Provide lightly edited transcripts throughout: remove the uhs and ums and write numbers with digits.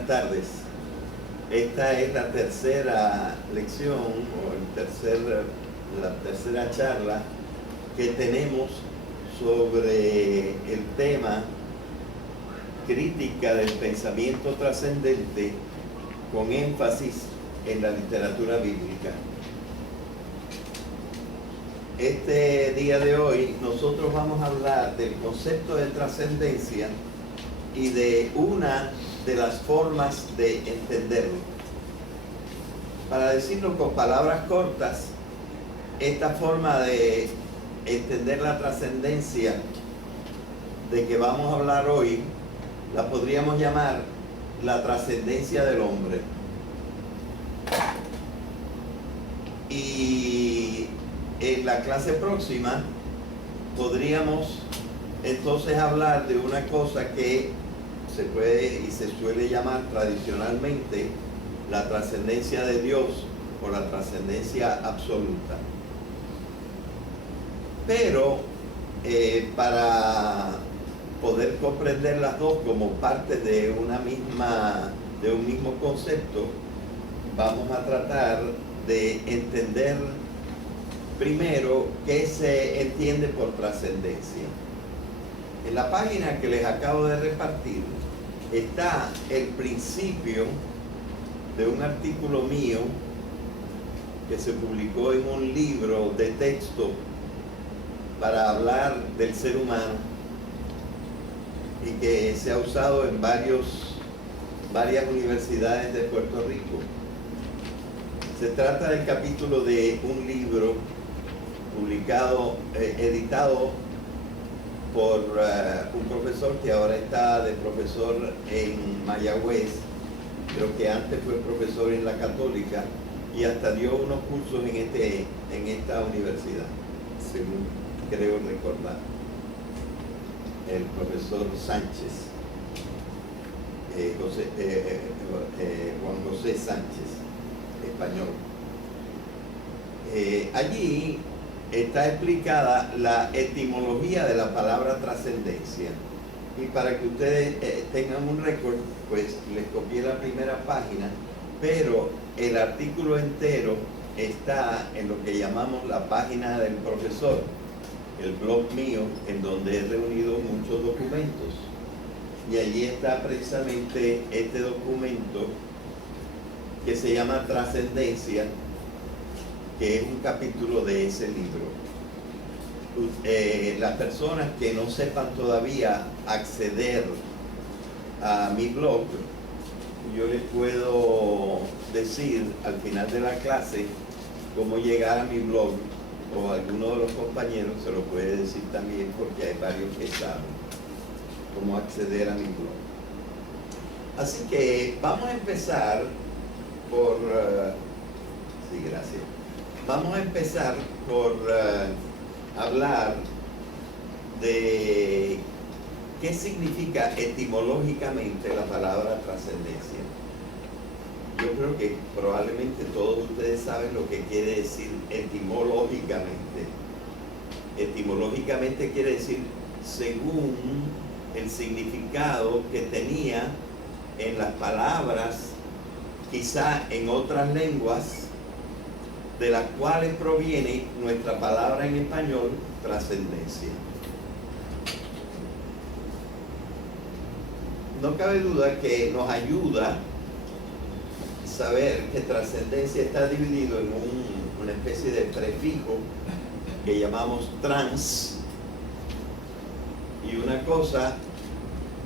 Buenas tardes. Esta es la tercera lección o la tercera charla que tenemos sobre el tema crítica del pensamiento trascendente con énfasis en la literatura bíblica. Este día de hoy nosotros vamos a hablar del concepto de trascendencia y de una de las formas de entenderlo. Para decirlo con palabras cortas, esta forma de entender la trascendencia de que vamos a hablar hoy, la podríamos llamar la trascendencia del hombre. Y en la clase próxima podríamos entonces hablar de una cosa que se puede y se suele llamar tradicionalmente la trascendencia de Dios o la trascendencia absoluta. Pero para poder comprender las dos como parte de un mismo concepto, vamos a tratar de entender primero qué se entiende por trascendencia. En la página que les acabo de repartir está el principio de un artículo mío que se publicó en un libro de texto para hablar del ser humano y que se ha usado en varias universidades de Puerto Rico. Se trata del capítulo de un libro publicado, editado por un profesor que ahora está de profesor en Mayagüez. Creo que antes fue profesor en la Católica y hasta dio unos cursos en esta universidad, según creo recordar. El profesor Sánchez, Juan José Sánchez, español. Allí está explicada la etimología de la palabra trascendencia. Y para que ustedes tengan un récord, pues les copié la primera página, pero el artículo entero está en lo que llamamos la página del profesor, el blog mío, en donde he reunido muchos documentos. Y allí está precisamente este documento que se llama Trascendencia, que es un capítulo de ese libro. Las personas que no sepan todavía acceder a mi blog, yo les puedo decir al final de la clase cómo llegar a mi blog, o alguno de los compañeros se lo puede decir también, porque hay varios que saben cómo acceder a mi blog. Así que vamos a empezar por... sí, gracias. Vamos a empezar por hablar de qué significa etimológicamente la palabra trascendencia. Yo creo que probablemente todos ustedes saben lo que quiere decir etimológicamente. Etimológicamente quiere decir según el significado que tenía en las palabras, quizá en otras lenguas, de las cuales proviene nuestra palabra en español, trascendencia. No cabe duda que nos ayuda saber que trascendencia está dividido en una especie de prefijo que llamamos trans, y una cosa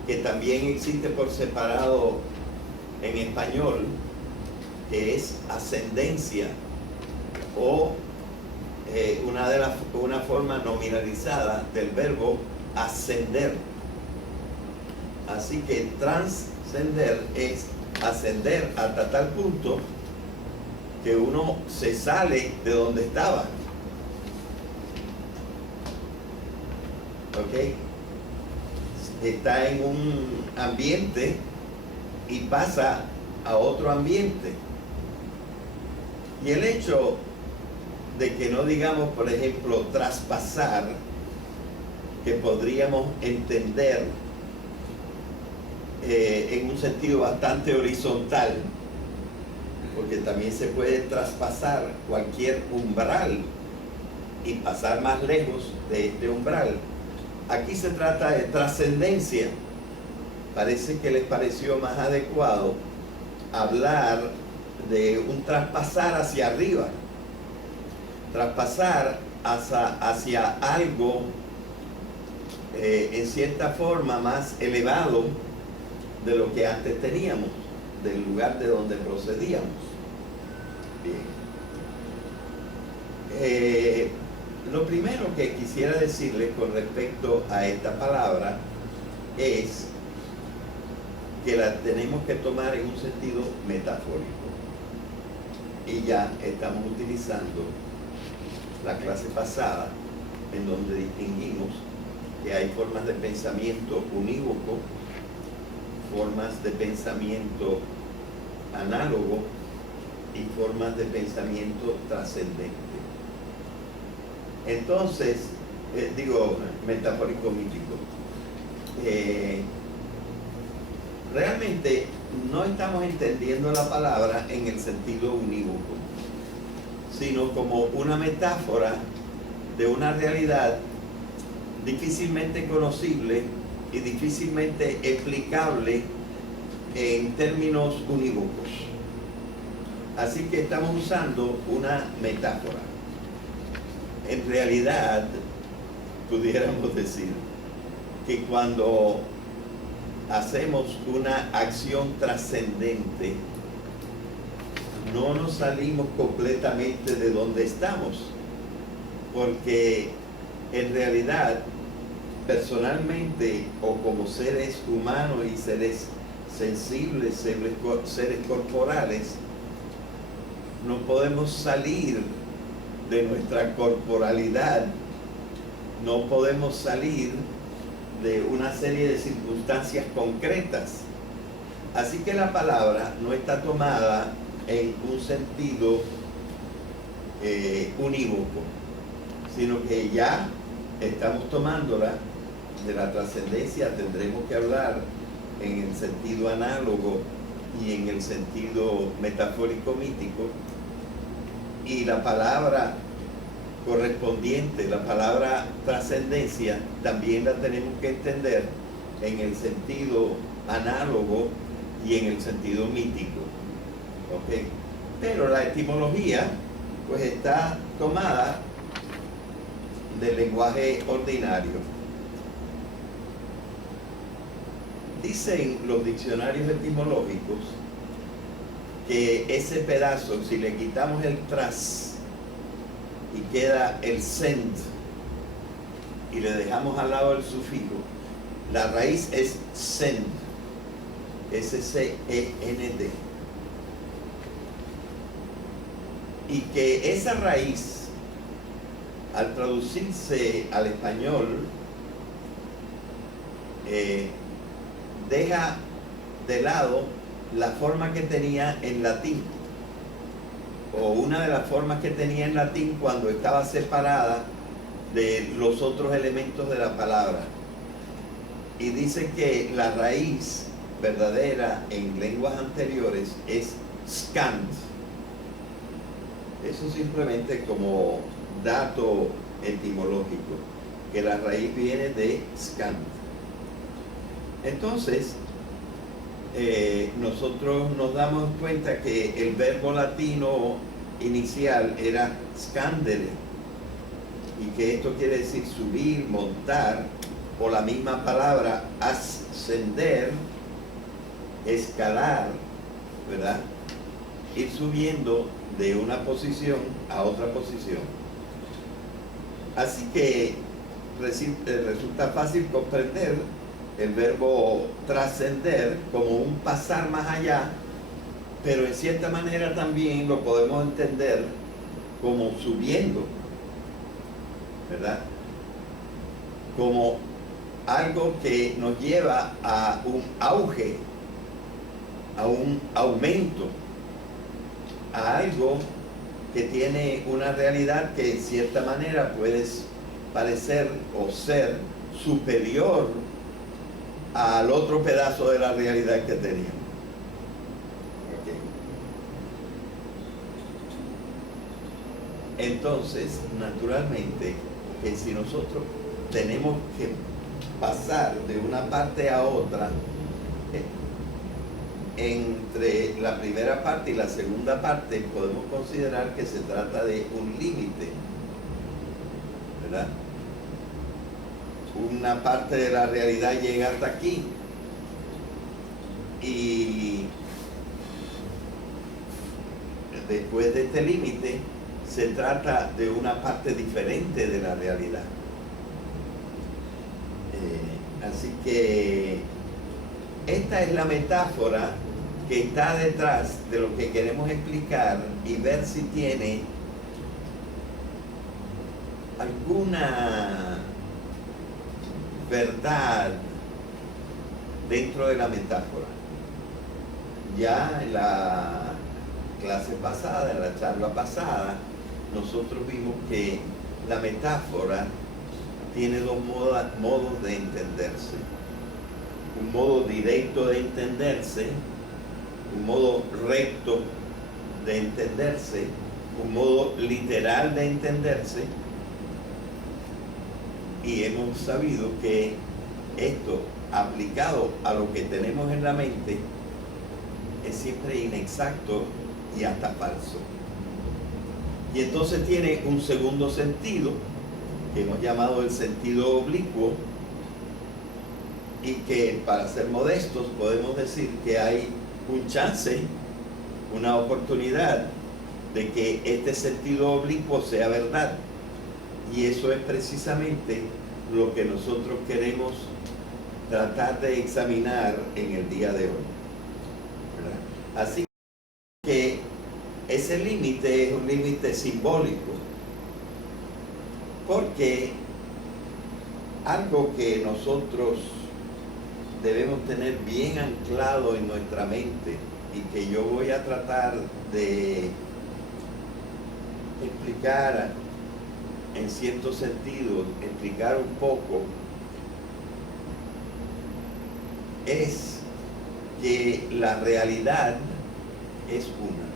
que también existe por separado en español, que es ascendencia, o una forma nominalizada del verbo ascender. Así que trascender es ascender hasta tal punto que uno se sale de donde estaba. ¿Ok? Está en un ambiente y pasa a otro ambiente. Y el hecho de que no digamos, por ejemplo, traspasar, que podríamos entender en un sentido bastante horizontal, porque también se puede traspasar cualquier umbral y pasar más lejos de este umbral. Aquí se trata de trascendencia. Parece que les pareció más adecuado hablar de un traspasar hacia arriba, traspasar hacia algo en cierta forma más elevado de lo que antes teníamos, del lugar de donde procedíamos. Bien. Lo primero que quisiera decirles con respecto a esta palabra es que la tenemos que tomar en un sentido metafórico. Y ya estamos utilizando la clase pasada en donde distinguimos que hay formas de pensamiento unívoco, formas de pensamiento análogo y formas de pensamiento trascendente. Entonces, metafórico mítico. Realmente no estamos entendiendo la palabra en el sentido unívoco, sino como una metáfora de una realidad difícilmente conocible y difícilmente explicable en términos unívocos. Así que estamos usando una metáfora. En realidad, pudiéramos decir que cuando hacemos una acción trascendente, no nos salimos completamente de donde estamos, porque en realidad, personalmente o como seres humanos y seres sensibles, seres corporales, no podemos salir de nuestra corporalidad, no podemos salir de una serie de circunstancias concretas. Así que la palabra no está tomada en un sentido unívoco, sino que ya estamos tomándola de la trascendencia. Tendremos que hablar en el sentido análogo y en el sentido metafórico mítico, y la palabra correspondiente, la palabra trascendencia, también la tenemos que entender en el sentido análogo y en el sentido mítico. ¿Ok? Pero la etimología pues está tomada del lenguaje ordinario. Dicen los diccionarios etimológicos que ese pedazo, si le quitamos el tras y queda el send y le dejamos al lado el sufijo, la raíz es send, S-C-E-N-D, y que esa raíz, al traducirse al español, deja de lado la forma que tenía en latín, o una de las formas que tenía en latín cuando estaba separada de los otros elementos de la palabra. Y dice que la raíz verdadera en lenguas anteriores es scant. Eso simplemente como dato etimológico, que la raíz viene de scant. Entonces, nosotros nos damos cuenta que el verbo latino inicial era scandere, y que esto quiere decir subir, montar, o la misma palabra ascender, escalar, ¿verdad? Ir subiendo de una posición a otra posición. Así que resulta fácil comprender el verbo trascender como un pasar más allá, pero en cierta manera también lo podemos entender como subiendo, ¿verdad? Como algo que nos lleva a un auge, a un aumento, a algo que tiene una realidad que en cierta manera puede parecer o ser superior al otro pedazo de la realidad que teníamos. Okay. Entonces, naturalmente, que si nosotros tenemos que pasar de una parte a otra, entre la primera parte y la segunda parte, podemos considerar que se trata de un límite, ¿verdad? Una parte de la realidad llega hasta aquí y después de este límite se trata de una parte diferente de la realidad. Así que esta es la metáfora que está detrás de lo que queremos explicar y ver si tiene alguna verdad dentro de la metáfora. Ya en la clase pasada, en la charla pasada, nosotros vimos que la metáfora tiene dos modos de entenderse. Un modo directo de entenderse, un modo recto de entenderse, un modo literal de entenderse, y hemos sabido que esto aplicado a lo que tenemos en la mente es siempre inexacto y hasta falso. Y entonces tiene un segundo sentido que hemos llamado el sentido oblicuo, y que, para ser modestos, podemos decir que hay un chance, una oportunidad de que este sentido oblicuo sea verdad. Y eso es precisamente lo que nosotros queremos tratar de examinar en el día de hoy, ¿verdad? Así que ese límite es un límite simbólico, porque algo que nosotros debemos tener bien anclado en nuestra mente y que yo voy a tratar de explicar en cierto sentido, explicar un poco, es que la realidad es una.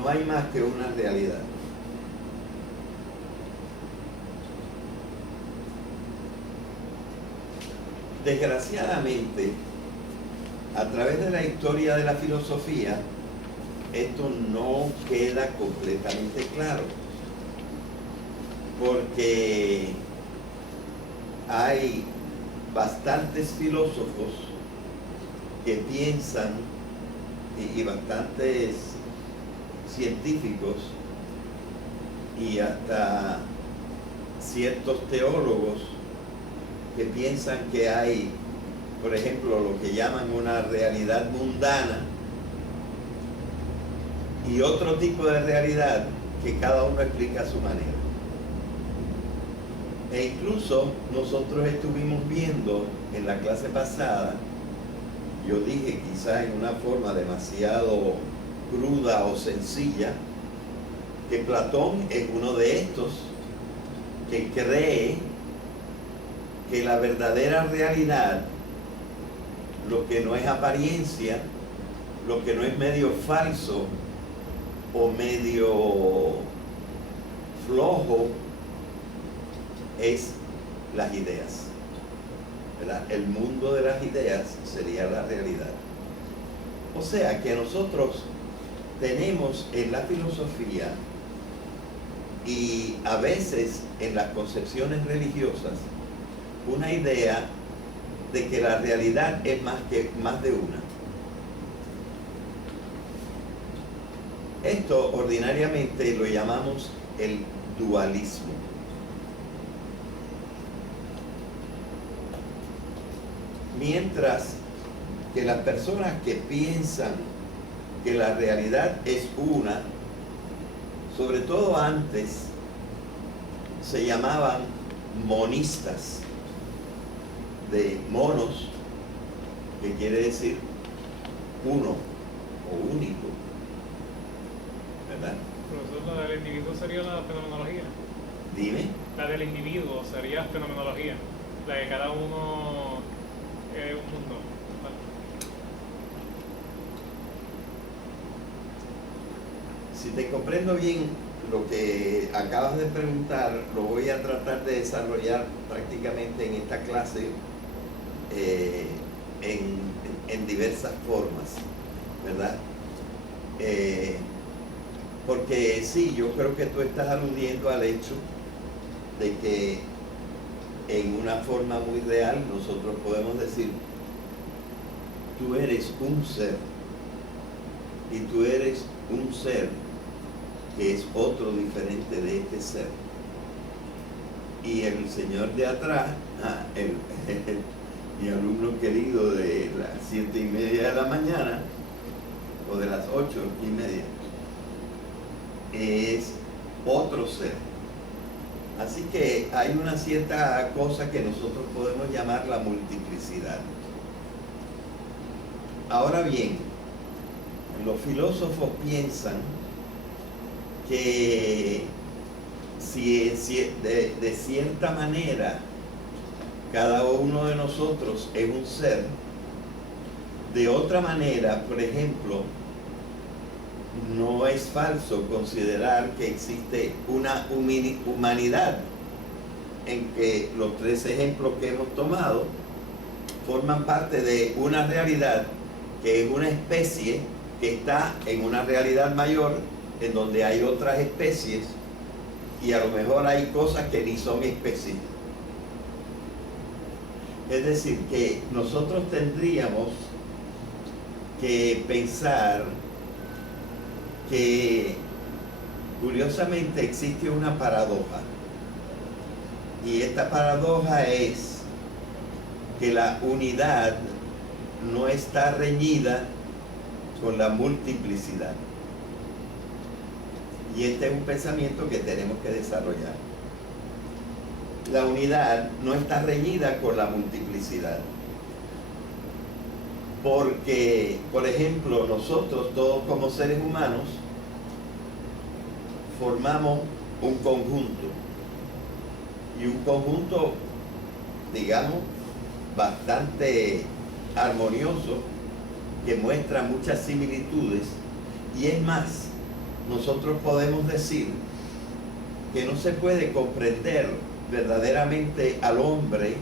No hay más que una realidad. Desgraciadamente, a través de la historia de la filosofía, esto no queda completamente claro, porque hay bastantes filósofos que piensan y bastantes científicos y hasta ciertos teólogos que piensan que hay, por ejemplo, lo que llaman una realidad mundana y otro tipo de realidad que cada uno explica a su manera. E incluso nosotros estuvimos viendo en la clase pasada, yo dije quizás en una forma demasiado cruda o sencilla, que Platón es uno de estos que cree que la verdadera realidad, lo que no es apariencia, lo que no es medio falso o medio flojo, es las ideas, ¿verdad? El mundo de las ideas sería la realidad. O sea que nosotros tenemos en la filosofía y a veces en las concepciones religiosas una idea de que la realidad es más de una. Esto ordinariamente lo llamamos el dualismo. Mientras que las personas que piensan que la realidad es una, sobre todo antes, se llamaban monistas, de monos, que quiere decir uno o único, ¿verdad? Profesor, la del individuo sería la fenomenología. Dime. La del individuo sería fenomenología. la que cada uno es un mundo. Si te comprendo bien lo que acabas de preguntar, lo voy a tratar de desarrollar prácticamente en esta clase en diversas formas, ¿verdad? Porque sí, yo creo que tú estás aludiendo al hecho de que en una forma muy real nosotros podemos decir, tú eres un ser y tú eres un ser que es otro diferente de este ser. Y el señor de atrás, mi alumno querido de las 7:30 de la mañana, o de las 8:30, es otro ser. Así que hay una cierta cosa que nosotros podemos llamar la multiplicidad. Ahora bien, los filósofos piensan que si de cierta manera cada uno de nosotros es un ser, de otra manera, por ejemplo, no es falso considerar que existe una humanidad en que los tres ejemplos que hemos tomado forman parte de una realidad que es una especie que está en una realidad mayor en donde hay otras especies y a lo mejor hay cosas que ni son especies. Es decir, que nosotros tendríamos que pensar que curiosamente existe una paradoja, y esta paradoja es que la unidad no está reñida con la multiplicidad, y este es un pensamiento que tenemos que desarrollar. La unidad no está reñida con la multiplicidad, porque, por ejemplo, nosotros todos como seres humanos formamos un conjunto, y un conjunto, digamos, bastante armonioso, que muestra muchas similitudes, y es más, nosotros podemos decir que no se puede comprender verdaderamente al hombre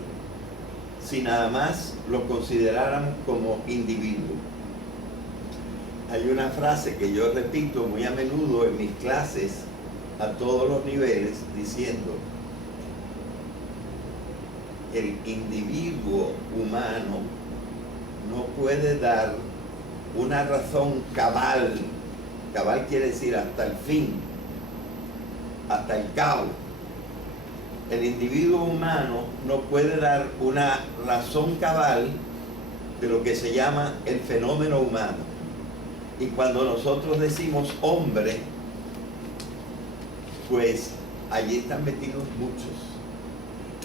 si nada más lo consideráramos como individuo. Hay una frase que yo repito muy a menudo en mis clases a todos los niveles, diciendo: el individuo humano no puede dar una razón cabal. Cabal quiere decir hasta el fin, hasta el cabo. El individuo humano no puede dar una razón cabal de lo que se llama el fenómeno humano. Y cuando nosotros decimos hombre, pues allí están metidos muchos.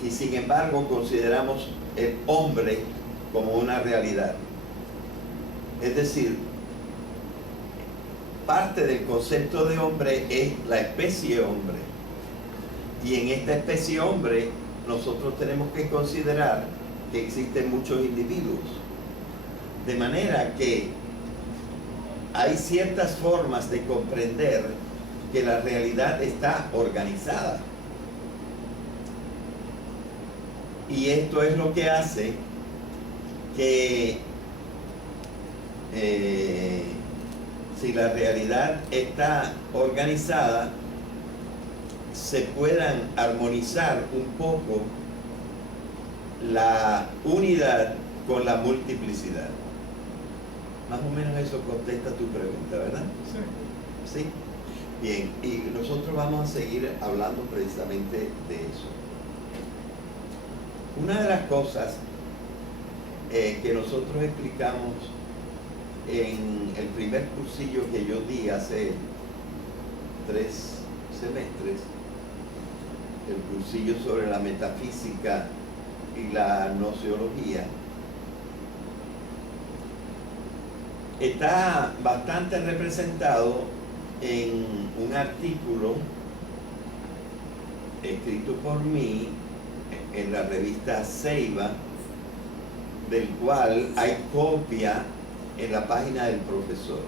Y sin embargo consideramos el hombre como una realidad. Es decir, parte del concepto de hombre es la especie hombre. Y en esta especie hombre nosotros tenemos que considerar que existen muchos individuos. De manera que hay ciertas formas de comprender que la realidad está organizada. Y esto es lo que hace que si la realidad está organizada, se puedan armonizar un poco la unidad con la multiplicidad. Más o menos eso contesta tu pregunta, ¿verdad? Sí. ¿Sí? Bien, y nosotros vamos a seguir hablando precisamente de eso. Una de las cosas que nosotros explicamos en el primer cursillo que yo di hace 3 semestres, el cursillo sobre la metafísica y la gnoseología, está bastante representado en un artículo escrito por mí en la revista Ceiba, del cual hay copia en la página del profesor.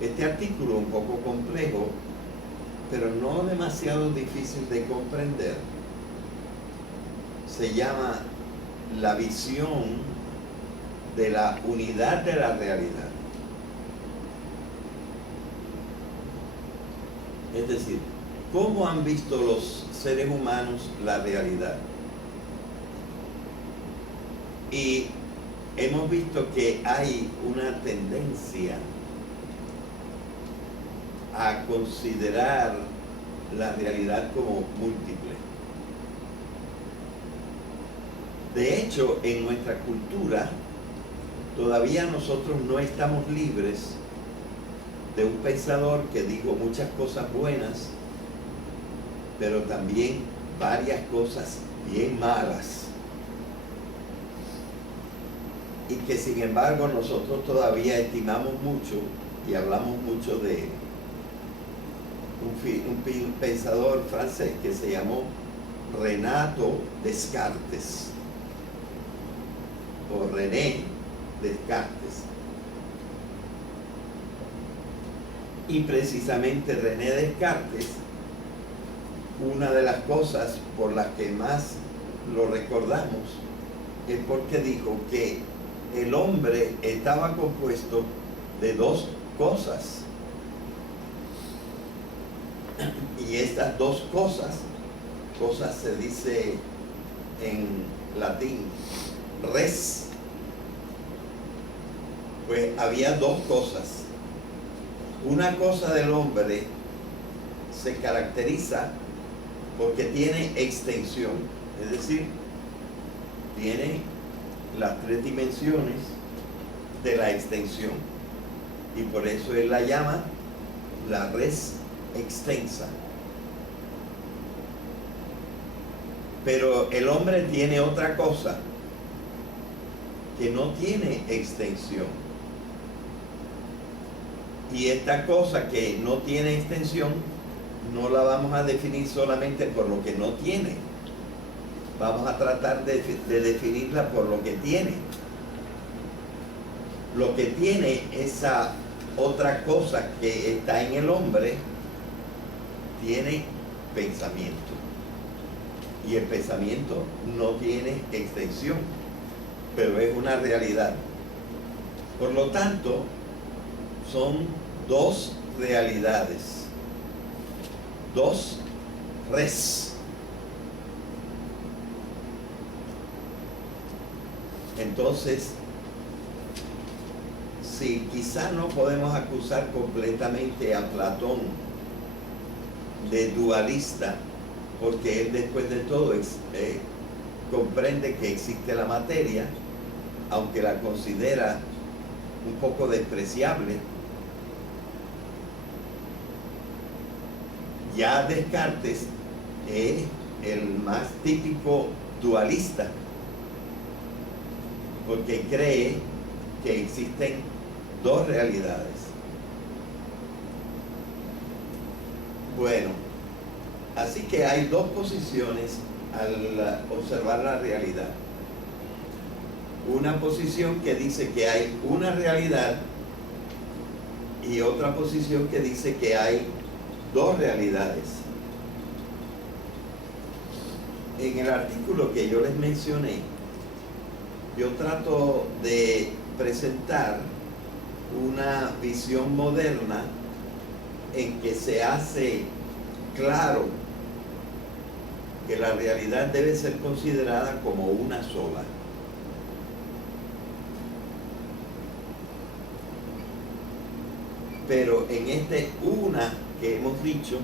Este artículo un poco complejo, pero no demasiado difícil de comprender. Se llama La visión de la unidad de la realidad. Es decir, ¿cómo han visto los seres humanos la realidad? Y hemos visto que hay una tendencia a considerar la realidad como múltiple. De hecho, en nuestra cultura, todavía nosotros no estamos libres de un pensador que dijo muchas cosas buenas, pero también varias cosas bien malas. Y que sin embargo nosotros todavía estimamos mucho y hablamos mucho de un pensador francés que se llamó Renato Descartes, o René Descartes. Y precisamente René Descartes, una de las cosas por las que más lo recordamos es porque dijo que el hombre estaba compuesto de dos cosas. Y estas dos cosas se dice en latín res. Pues había dos cosas. Una cosa del hombre se caracteriza porque tiene extensión, es decir, tiene las tres dimensiones de la extensión, y por eso él la llama la res extensa. Pero el hombre tiene otra cosa que no tiene extensión, y esta cosa que no tiene extensión no la vamos a definir solamente por lo que no tiene, vamos a tratar de definirla por lo que tiene. Lo que tiene esa otra cosa que está en el hombre, tiene pensamiento, y el pensamiento no tiene extensión, pero es una realidad. Por lo tanto, son dos realidades, dos res. Entonces, si quizás no podemos acusar completamente a Platón de dualista, porque él después de todo comprende que existe la materia, aunque la considera un poco despreciable. Ya Descartes es el más típico dualista, porque cree que existen dos realidades. Bueno, así que hay dos posiciones al observar la realidad. Una posición que dice que hay una realidad, y otra posición que dice que hay dos realidades. En el artículo que yo les mencioné, yo trato de presentar una visión moderna en que se hace claro que la realidad debe ser considerada como una sola. Pero en este una que hemos dicho,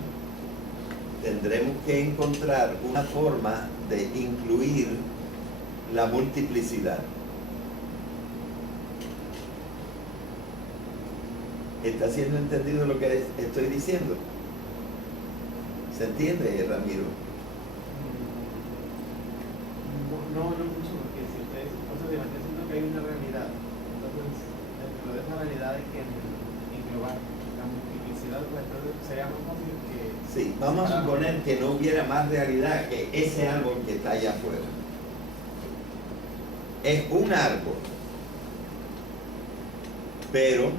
tendremos que encontrar una forma de incluir la multiplicidad. ¿Está siendo entendido lo que estoy diciendo? ¿Se entiende, Ramiro? No mucho, porque si ustedes están diciendo que hay una realidad, entonces dentro de esa realidad hay que englobar la multiplicidad, pues entonces sería más fácil que Sí, vamos a suponer que no hubiera más realidad que ese árbol que está allá afuera. Es un árbol. Pero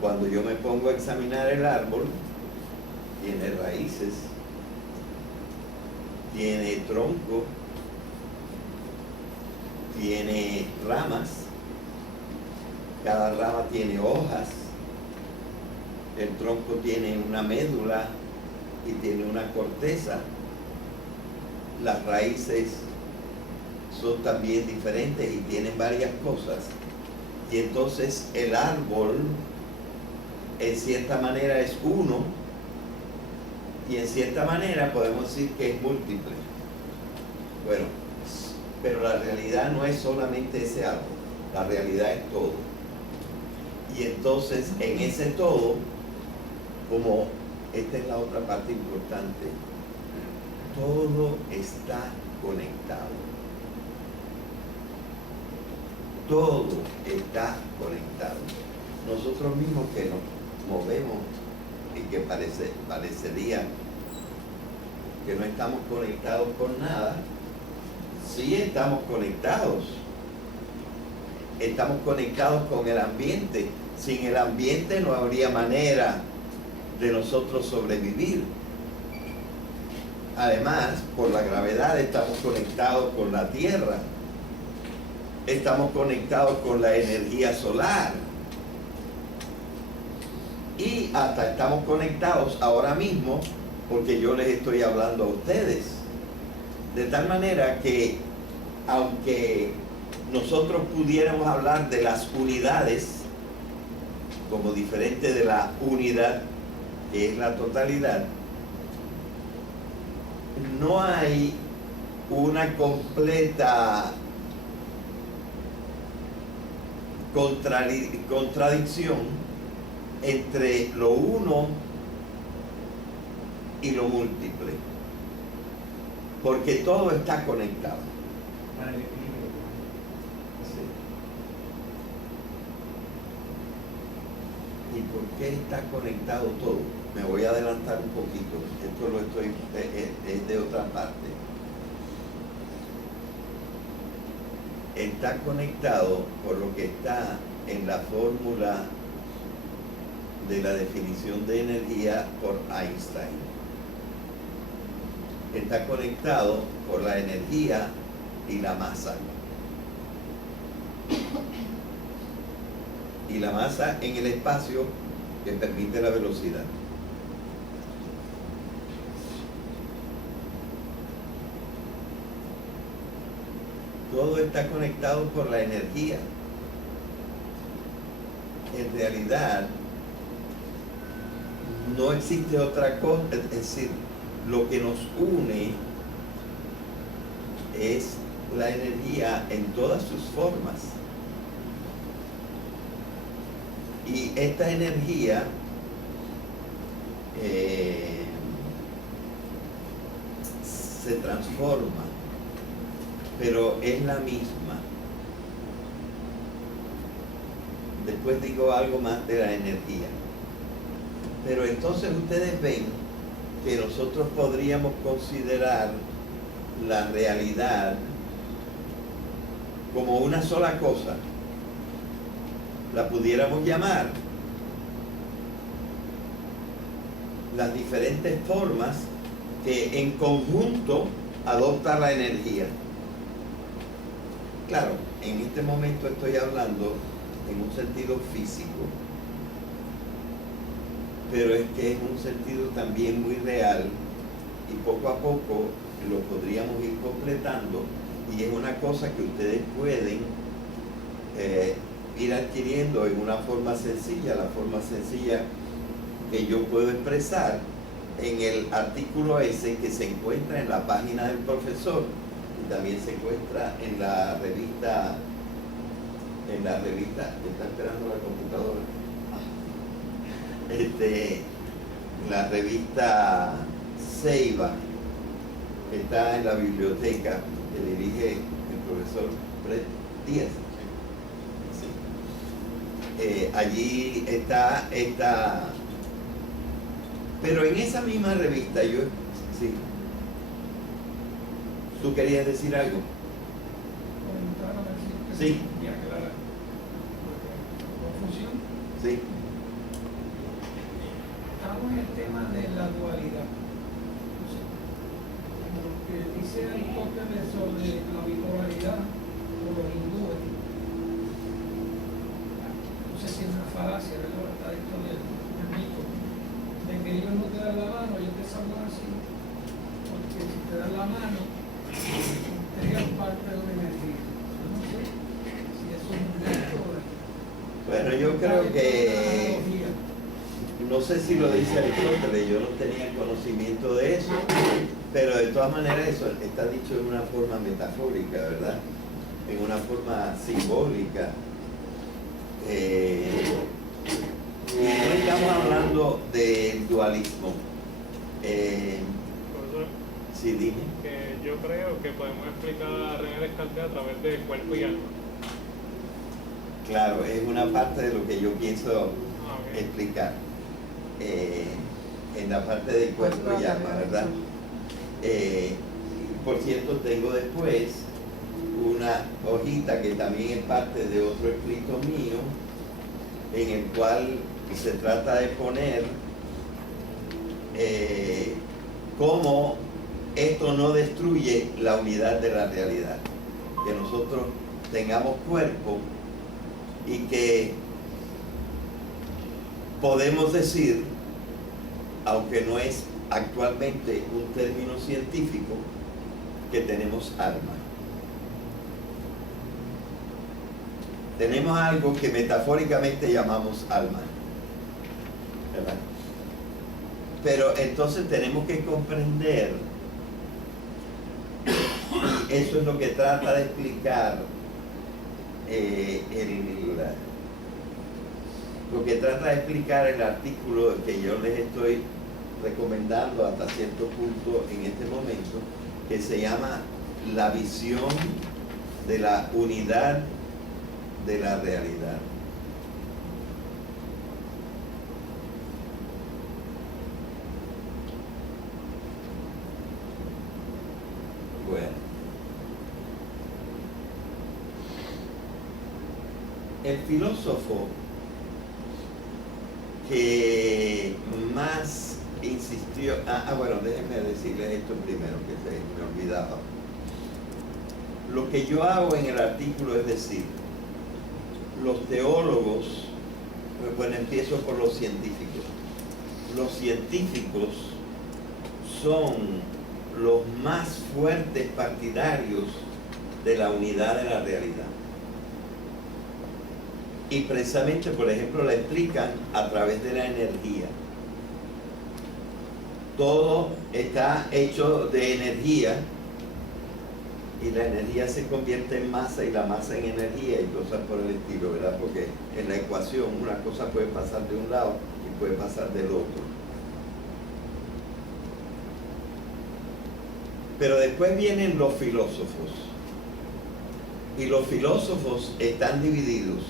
cuando yo me pongo a examinar el árbol, tiene raíces, tiene tronco, tiene ramas, cada rama tiene hojas, el tronco tiene una médula y tiene una corteza, las raíces son también diferentes y tienen varias cosas, y entonces el árbol en cierta manera es uno y en cierta manera podemos decir que es múltiple. Bueno, pero la realidad no es solamente ese árbol, la realidad es todo. Y entonces en ese todo, como esta es la otra parte importante, todo está conectado. Todo está conectado. Nosotros mismos que nos movemos y que parecería que no estamos conectados con nada, sí estamos conectados. Estamos conectados con el ambiente. Sin el ambiente no habría manera de nosotros sobrevivir. Además, por la gravedad estamos conectados con la Tierra. Estamos conectados con la energía solar. Y hasta estamos conectados ahora mismo porque yo les estoy hablando a ustedes. De tal manera que, aunque nosotros pudiéramos hablar de las unidades como diferente de la unidad, que es la totalidad, no hay una completa contradicción entre lo uno y lo múltiple, porque todo está conectado. Para el equilibrio. Sí. ¿Y por qué está conectado todo? Me voy a adelantar un poquito, esto lo estoy, es de otra parte. Está conectado por lo que está en la fórmula de la definición de energía por Einstein. Está conectado por la energía y la masa. Y la masa en el espacio que permite la velocidad. Todo está conectado por la energía. En realidad, no existe otra cosa, es decir, lo que nos une es la energía en todas sus formas. Y esta energía se transforma, pero es la misma. Después digo algo más de la energía. Pero entonces ustedes ven que nosotros podríamos considerar la realidad como una sola cosa. La pudiéramos llamar las diferentes formas que en conjunto adopta la energía. Claro, en este momento estoy hablando en un sentido físico, pero es que es un sentido también muy real y poco a poco lo podríamos ir completando, y es una cosa que ustedes pueden ir adquiriendo en una forma sencilla, la forma sencilla que yo puedo expresar en el artículo ese que se encuentra en la página del profesor y también se encuentra en la revista, ¿está esperando la computadora? La revista Ceiba, que está en la biblioteca, que dirige el profesor Fred Díaz. Sí. Allí está Pero en esa misma revista yo, sí. ¿Tú querías decir algo? Sí. Y aclarar. Confusión. Sí. Estamos en el tema de la dualidad. Entonces, lo que dice Aristóteles sobre la bipolaridad o los hindúes, no sé si es una falacia, ¿verdad? Está esto del mito, de que ellos no te dan la mano, ellos te saludan así, porque si te dan la mano, entregan parte de una energía. Yo no sé si eso es un mito o Bueno, yo creo que, no sé si lo dice Aristóteles, yo no tenía conocimiento de eso, pero de todas maneras eso está dicho en una forma metafórica, ¿verdad? En una forma simbólica. No estamos hablando del dualismo. Profesor, Sí, dime. que yo creo que podemos explicar a René Descartes a través de cuerpo y alma. Claro, es una parte de lo que yo pienso Ah, ok. explicar. En la parte del cuerpo y alma, ¿verdad? Por cierto, tengo después una hojita que también es parte de otro escrito mío, en el cual se trata de poner cómo esto no destruye la unidad de la realidad. Que nosotros tengamos cuerpo y que podemos decir, aunque no es actualmente un término científico, que tenemos alma. Tenemos algo que metafóricamente llamamos alma, ¿verdad? Pero entonces tenemos que comprender, y eso es lo que trata de explicar lo que trata de explicar el artículo que yo les estoy recomendando hasta cierto punto en este momento, que se llama La visión de la unidad de la realidad. Bueno, el filósofo que más insistió, bueno, déjenme decirles esto primero que se me olvidaba. Lo que yo hago en el artículo es decir, los teólogos, bueno, empiezo por los científicos. Los científicos son los más fuertes partidarios de la unidad de la realidad. Y precisamente, por ejemplo, la explican a través de la energía. Todo está hecho de energía y la energía se convierte en masa y la masa en energía y cosas por el estilo, ¿verdad? Porque en la ecuación una cosa puede pasar de un lado y puede pasar del otro. Pero después vienen los filósofos y los filósofos están divididos.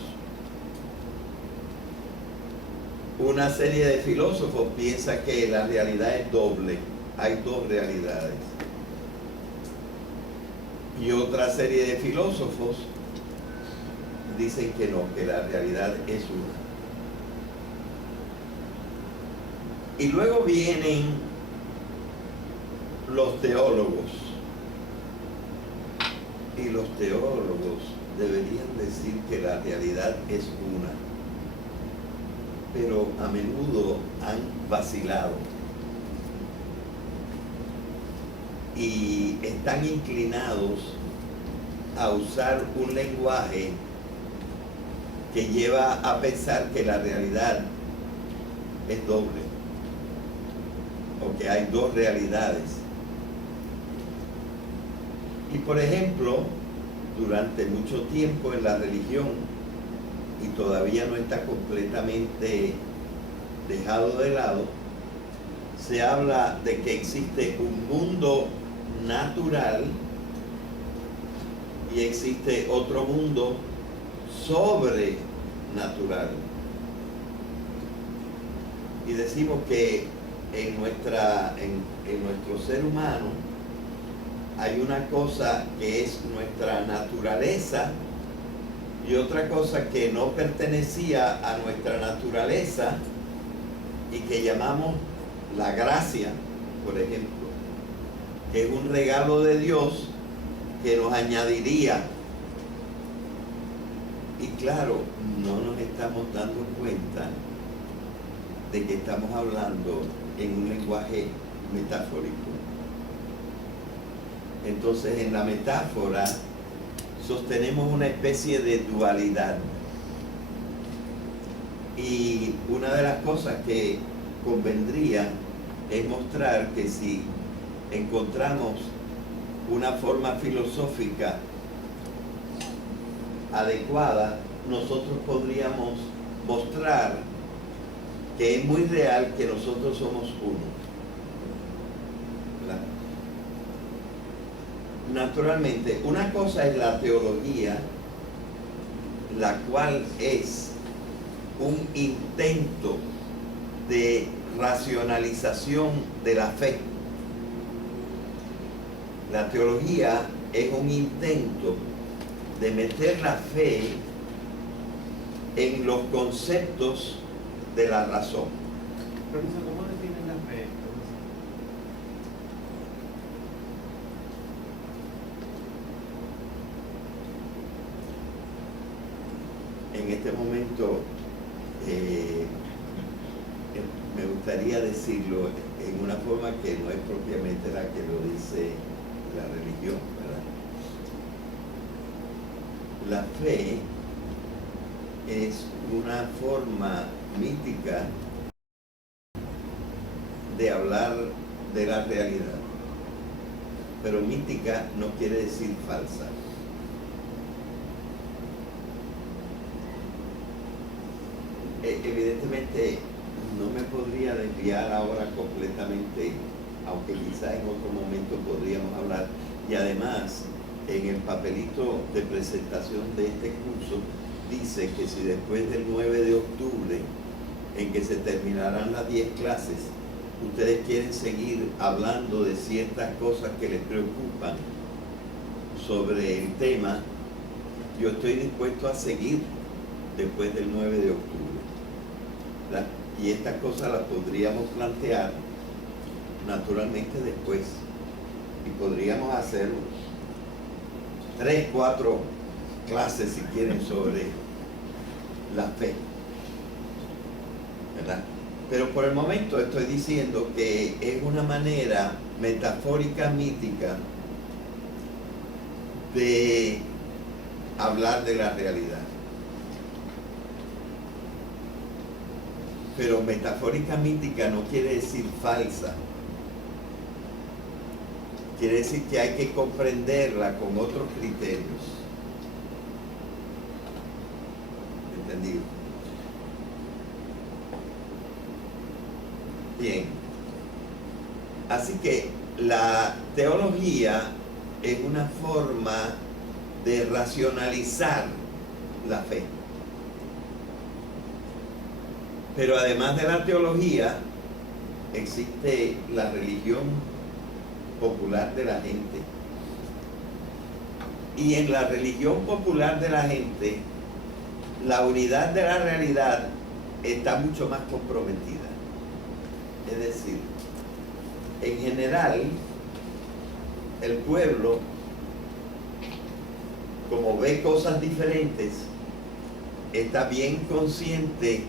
Una serie de filósofos piensa que la realidad es doble, hay dos realidades. Y otra serie de filósofos dicen que no, que la realidad es una. Y luego vienen los teólogos. Y los teólogos deberían decir que la realidad es una. Pero a menudo han vacilado y están inclinados a usar un lenguaje que lleva a pensar que la realidad es doble o que hay dos realidades. Y por ejemplo, durante mucho tiempo en la religión, y todavía no está completamente dejado de lado, se habla de que existe un mundo natural y existe otro mundo sobrenatural. Y decimos que en nuestro ser humano hay una cosa que es nuestra naturaleza y otra cosa que no pertenecía a nuestra naturaleza y que llamamos la gracia, por ejemplo, que es un regalo de Dios que nos añadiría. Y claro, no nos estamos dando cuenta de que estamos hablando en un lenguaje metafórico. Entonces, en la metáfora sostenemos una especie de dualidad. Y una de las cosas que convendría es mostrar que si encontramos una forma filosófica adecuada, nosotros podríamos mostrar que es muy real que nosotros somos uno. ¿Verdad? Naturalmente, una cosa es la teología, la cual es un intento de racionalización de la fe. La teología es un intento de meter la fe en los conceptos de la razón. Profesor, ¿cómo definen la fe? En este momento me gustaría decirlo en una forma que no es propiamente la que lo dice la religión, ¿verdad? La fe es una forma mítica de hablar de la realidad, pero mítica no quiere decir falsa. Evidentemente no me podría desviar ahora completamente, aunque quizás en otro momento podríamos hablar, y además en el papelito de presentación de este curso dice que si después del 9 de octubre, en que se terminarán las 10 clases, ustedes quieren seguir hablando de ciertas cosas que les preocupan sobre el tema, yo estoy dispuesto a seguir después del 9 de octubre. ¿Verdad? Y estas cosas las podríamos plantear naturalmente después. Y podríamos hacer 3, 4 clases si quieren sobre la fe. ¿Verdad? Pero por el momento estoy diciendo que es una manera metafórica, mítica, de hablar de la realidad. Pero metafórica mítica no quiere decir falsa. Quiere decir que hay que comprenderla con otros criterios. ¿Entendido? Bien. Así que la teología es una forma de racionalizar la fe. Pero además de la teología, existe la religión popular de la gente. Y en la religión popular de la gente, la unidad de la realidad está mucho más comprometida. Es decir, en general, el pueblo, como ve cosas diferentes, está bien consciente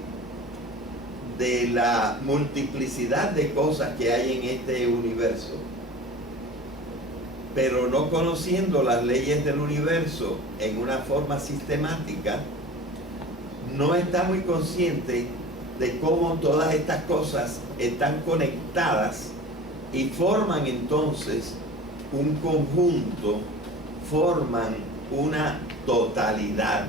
de la multiplicidad de cosas que hay en este universo, pero no conociendo las leyes del universo en una forma sistemática, no está muy consciente de cómo todas estas cosas están conectadas y forman entonces un conjunto, forman una totalidad.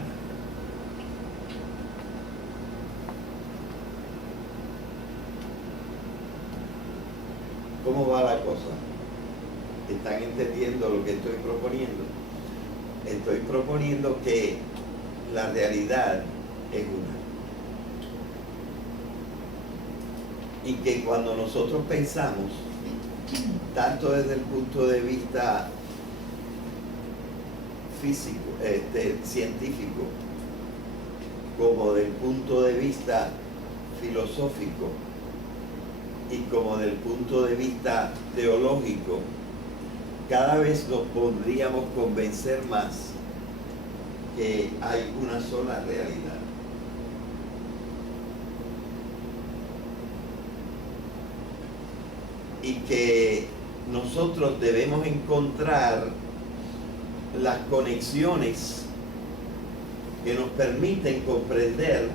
¿Cómo va la cosa? ¿Están entendiendo lo que estoy proponiendo? Estoy proponiendo que la realidad es una. y que cuando nosotros pensamos, tanto desde el punto de vista físico, científico, como del punto de vista filosófico y como del punto de vista teológico, cada vez nos podríamos convencer más que hay una sola realidad. Y que nosotros debemos encontrar las conexiones que nos permiten comprender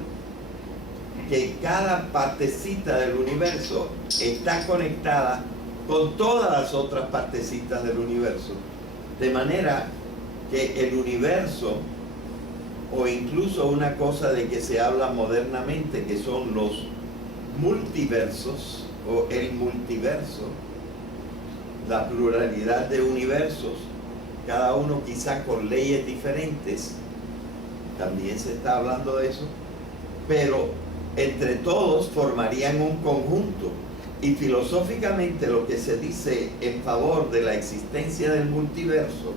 que cada partecita del universo está conectada con todas las otras partecitas del universo, de manera que el universo, o incluso una cosa de que se habla modernamente, que son los multiversos o el multiverso, la pluralidad de universos, cada uno quizá con leyes diferentes, también se está hablando de eso, pero entre todos formarían un conjunto. Y filosóficamente lo que se dice en favor de la existencia del multiverso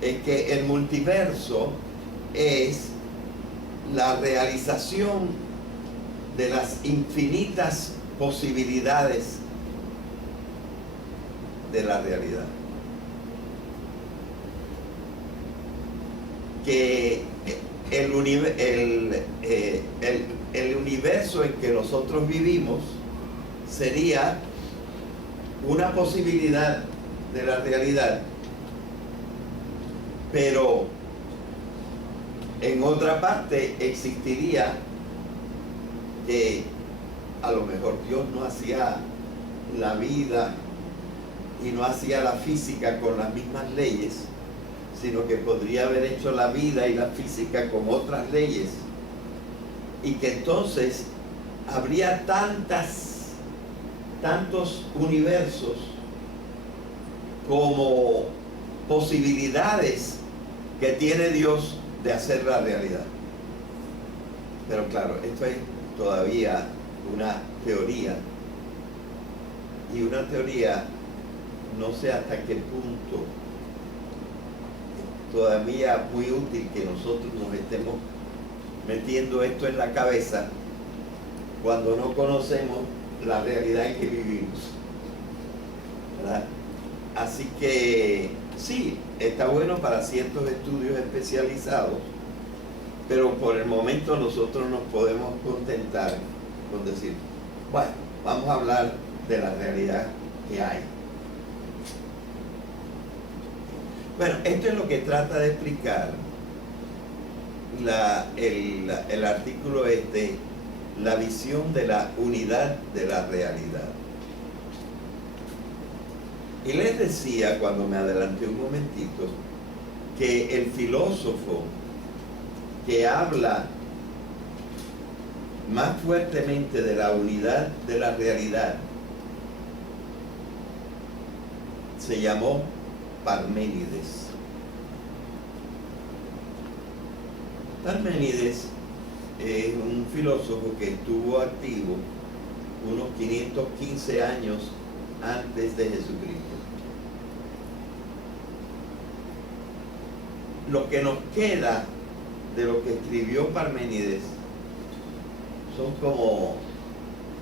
es que el multiverso es la realización de las infinitas posibilidades de la realidad. Que el universo en que nosotros vivimos sería una posibilidad de la realidad, pero en otra parte existiría que a lo mejor Dios no hacía la vida y no hacía la física con las mismas leyes, sino que podría haber hecho la vida y la física con otras leyes, y que entonces habría tantos universos como posibilidades que tiene Dios de hacer la realidad. Pero claro, esto es todavía una teoría, y una teoría no sé hasta qué punto todavía muy útil que nosotros nos estemos metiendo esto en la cabeza cuando no conocemos la realidad en que vivimos, ¿verdad? Así que sí, está bueno para ciertos estudios especializados, pero por el momento nosotros nos podemos contentar con decir, bueno, vamos a hablar de la realidad que hay. Bueno, esto es lo que trata de explicar el artículo la visión de la unidad de la realidad. Y les decía, cuando me adelanté un momentito, que el filósofo que habla más fuertemente de la unidad de la realidad se llamó Parménides. Parménides es un filósofo que estuvo activo unos 515 años antes de Jesucristo. Lo que nos queda de lo que escribió Parménides son como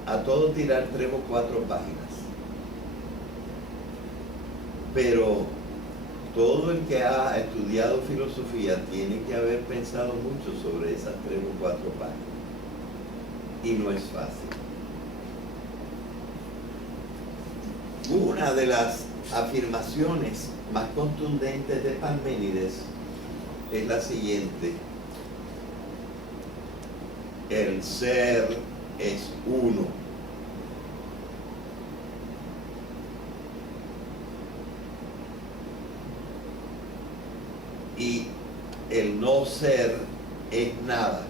a todo tirar 3 o 4 páginas. Pero todo el que ha estudiado filosofía tiene que haber pensado mucho sobre esas 3 o 4 páginas. Y no es fácil. Una de las afirmaciones más contundentes de Parménides es la siguiente: el ser es uno. Y el no ser es nada.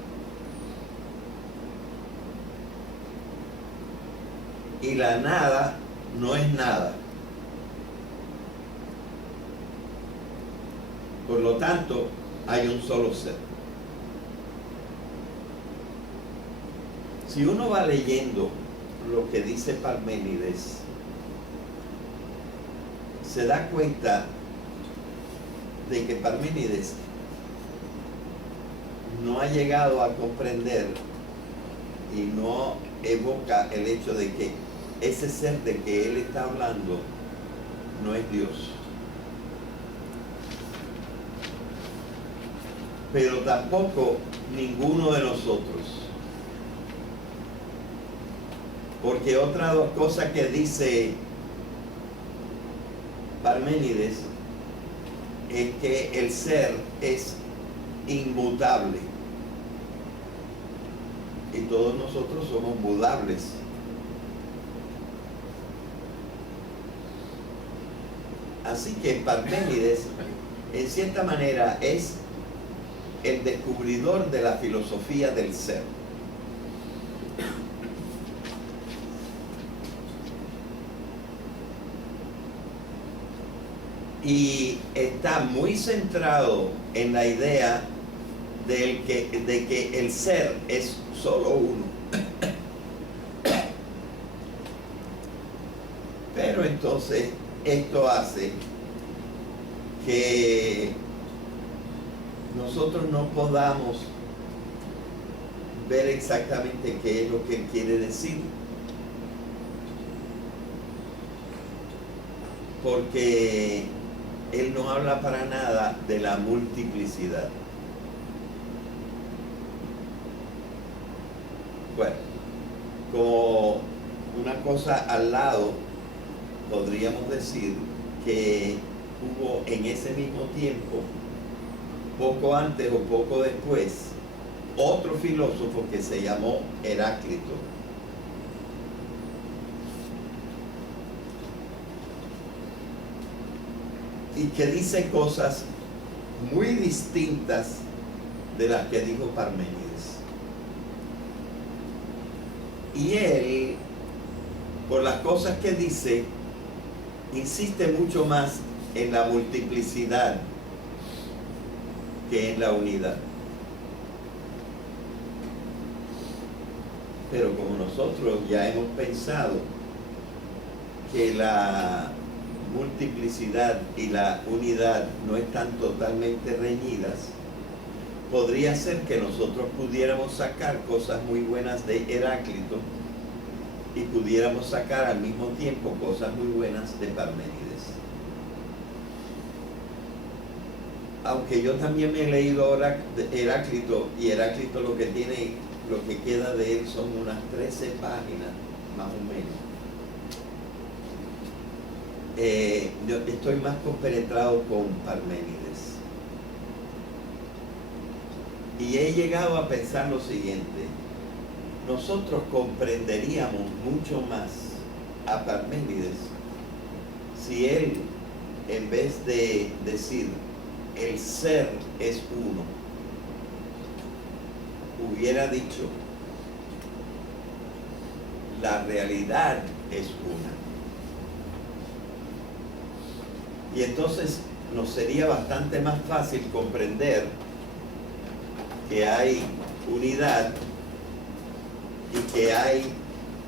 Y la nada no es nada. Por lo tanto, hay un solo ser. Si uno va leyendo lo que dice Parménides, se da cuenta de que Parménides no ha llegado a comprender y no evoca el hecho de que ese ser de que él está hablando no es Dios. Pero tampoco ninguno de nosotros. Porque otra cosa que dice Parménides es que el ser es inmutable y todos nosotros somos mudables. Así que Parménides, en cierta manera, es el descubridor de la filosofía del ser. Y está muy centrado en la idea de que el ser es solo uno. Pero entonces esto hace que nosotros no podamos ver exactamente qué es lo que él quiere decir. Porque él no habla para nada de la multiplicidad. Bueno, como una cosa al lado, podríamos decir que hubo en ese mismo tiempo, poco antes o poco después, otro filósofo que se llamó Heráclito. Y que dice cosas muy distintas de las que dijo Parménides. Y él, por las cosas que dice, insiste mucho más en la multiplicidad que en la unidad. Pero como nosotros ya hemos pensado que la multiplicidad y la unidad no están totalmente reñidas, podría ser que nosotros pudiéramos sacar cosas muy buenas de Heráclito y pudiéramos sacar al mismo tiempo cosas muy buenas de Parménides. Aunque yo también me he leído Heráclito, y Heráclito lo que queda de él son unas 13 páginas, más o menos. Yo estoy más compenetrado con Parménides. Y he llegado a pensar lo siguiente: nosotros comprenderíamos mucho más a Parménides si él, en vez de decir el ser es uno, hubiera dicho la realidad es una. Y entonces nos sería bastante más fácil comprender que hay unidad y que hay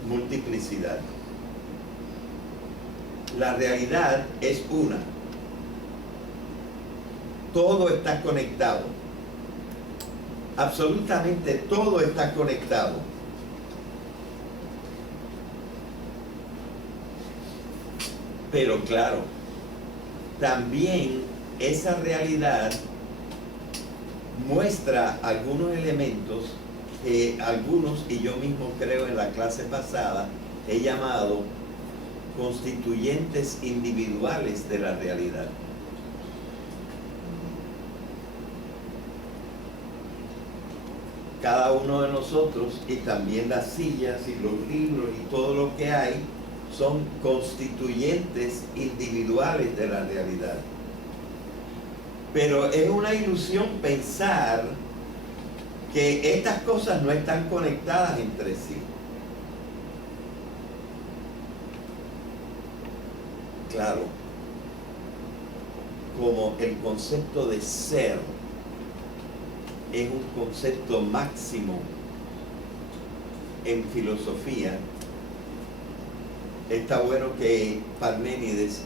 multiplicidad. La realidad es una. Todo está conectado. Absolutamente todo está conectado. Pero claro, también esa realidad muestra algunos elementos que algunos, y yo mismo creo en la clase pasada, he llamado constituyentes individuales de la realidad. Cada uno de nosotros, y también las sillas y los libros y todo lo que hay, son constituyentes individuales de la realidad. Pero es una ilusión pensar que estas cosas no están conectadas entre sí. Claro, como el concepto de ser es un concepto máximo en filosofía, está bueno que Parménides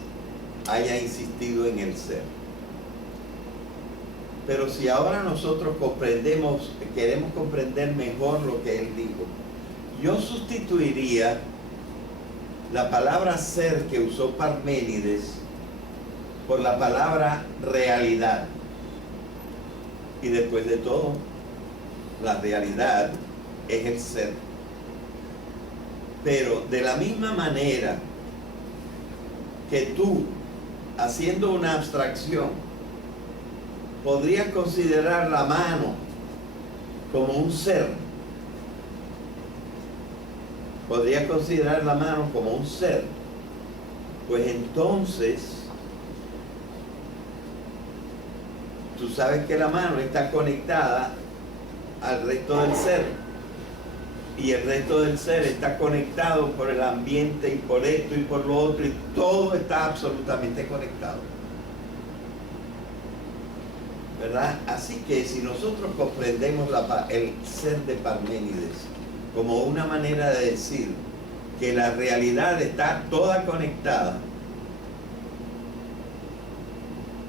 haya insistido en el ser. Pero si ahora nosotros queremos comprender mejor lo que él dijo, yo sustituiría la palabra ser que usó Parménides por la palabra realidad. Y después de todo, la realidad es el ser. Pero de la misma manera que tú, haciendo una abstracción, podrías considerar la mano como un ser, podrías considerar la mano como un ser, pues entonces tú sabes que la mano está conectada al resto del ser, y el resto del ser está conectado por el ambiente y por esto y por lo otro, y todo está absolutamente conectado, ¿verdad? Así que si nosotros comprendemos el ser de Parménides como una manera de decir que la realidad está toda conectada,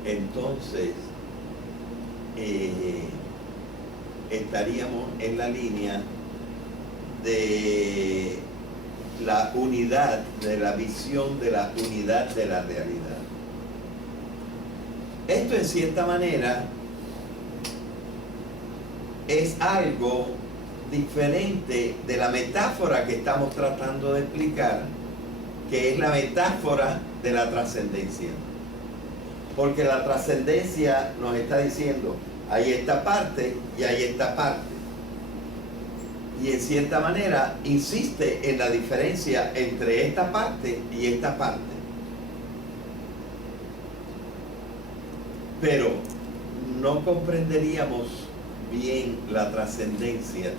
entonces estaríamos en la línea de la unidad, de la visión de la unidad de la realidad. Esto en cierta manera es algo diferente de la metáfora que estamos tratando de explicar, que es la metáfora de la trascendencia. Porque la trascendencia nos está diciendo, hay esta parte y hay esta parte. Y en cierta manera insiste en la diferencia entre esta parte y esta parte. Pero no comprenderíamos bien la trascendencia.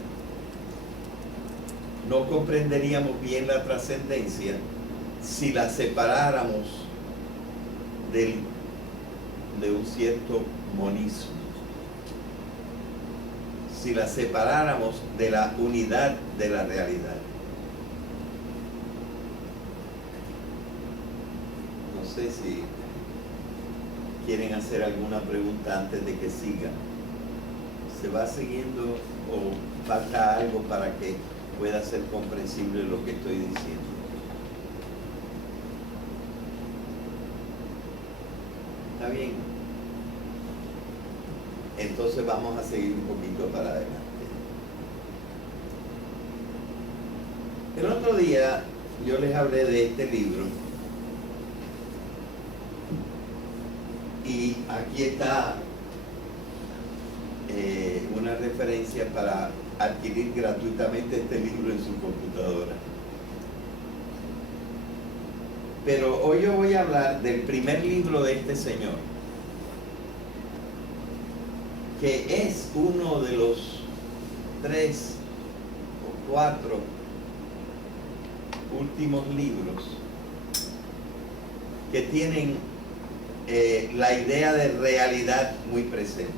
No comprenderíamos bien la trascendencia si la separáramos de un cierto monismo. Si la separáramos de la unidad de la realidad. No sé si quieren hacer alguna pregunta antes de que siga. ¿Se va siguiendo o falta algo para que pueda ser comprensible lo que estoy diciendo? ¿Está bien? Entonces vamos a seguir un poquito para adelante. El otro día yo les hablé de este libro y aquí está una referencia para adquirir gratuitamente este libro en su computadora. Pero hoy yo voy a hablar del primer libro de este señor, que es uno de los 3 o 4 últimos libros que tienen la idea de realidad muy presente.